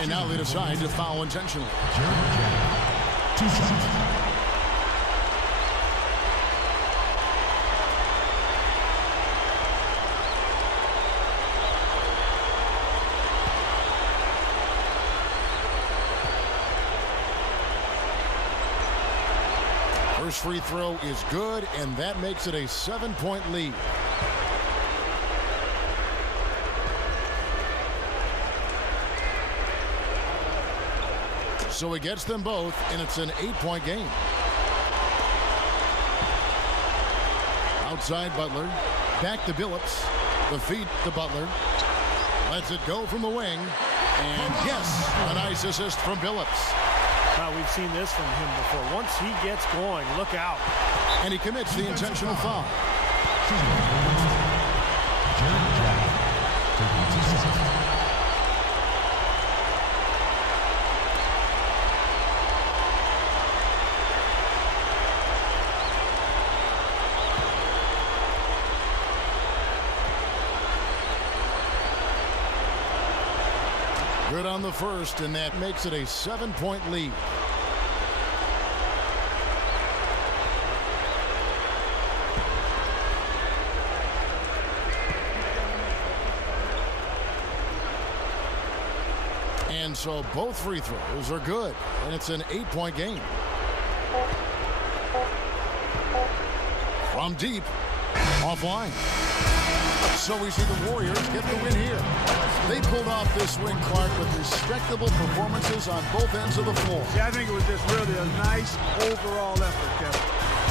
And now they decide to foul intentionally. Jarrett Jack. 2 shots. First free throw is good, and that makes it a 7-point lead. So he gets them both, and it's an 8-point game. Outside Butler. Back to Billups. The feed to Butler. Lets it go from the wing. And yes, a nice assist from Billups. Wow, we've seen this from him before. Once he gets going, look out. And he commits the intentional foul. Jeremy Jack, taking 2 seconds. Good on the first, and that makes it a 7-point lead. And so both free throws are good, and it's an 8-point game. From deep, offline. So we see the Warriors get the win here. They pulled off this win, Clark, with respectable performances on both ends of the floor. Yeah, I think it was just really a nice overall effort, Kevin.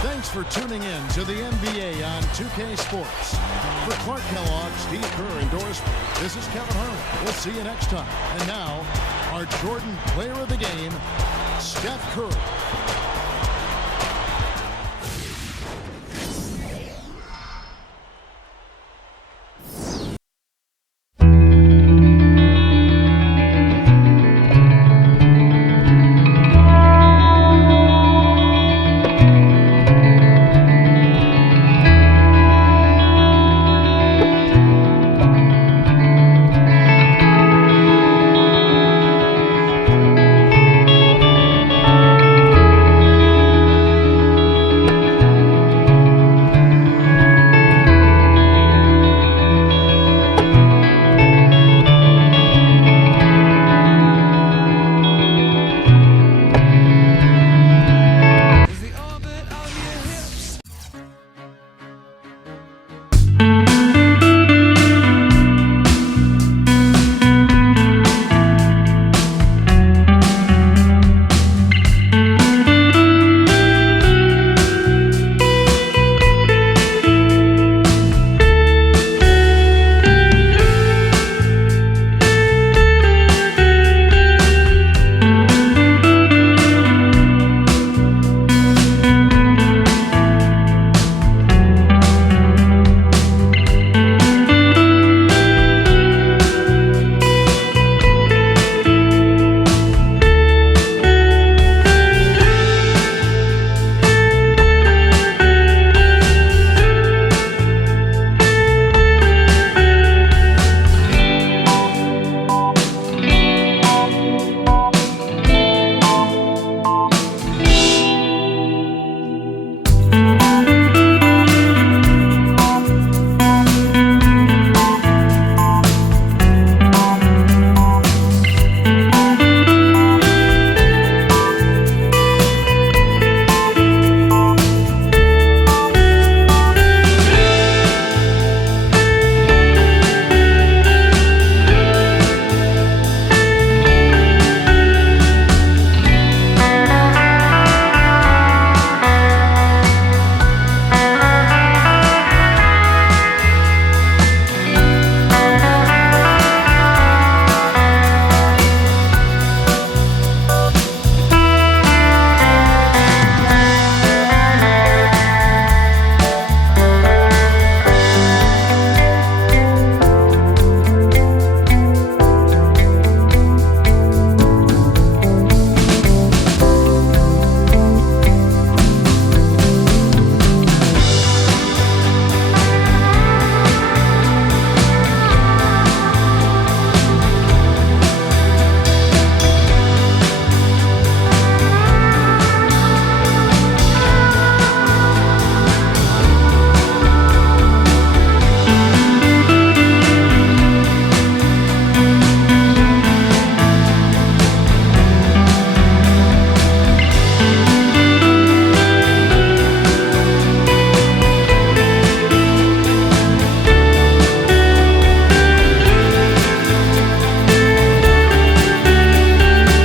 Thanks for tuning in to the NBA on 2K Sports. For Clark Kellogg, Steve Kerr, and Doris, this is Kevin Harlan. We'll see you next time. And now, our Jordan Player of the Game, Steph Curry.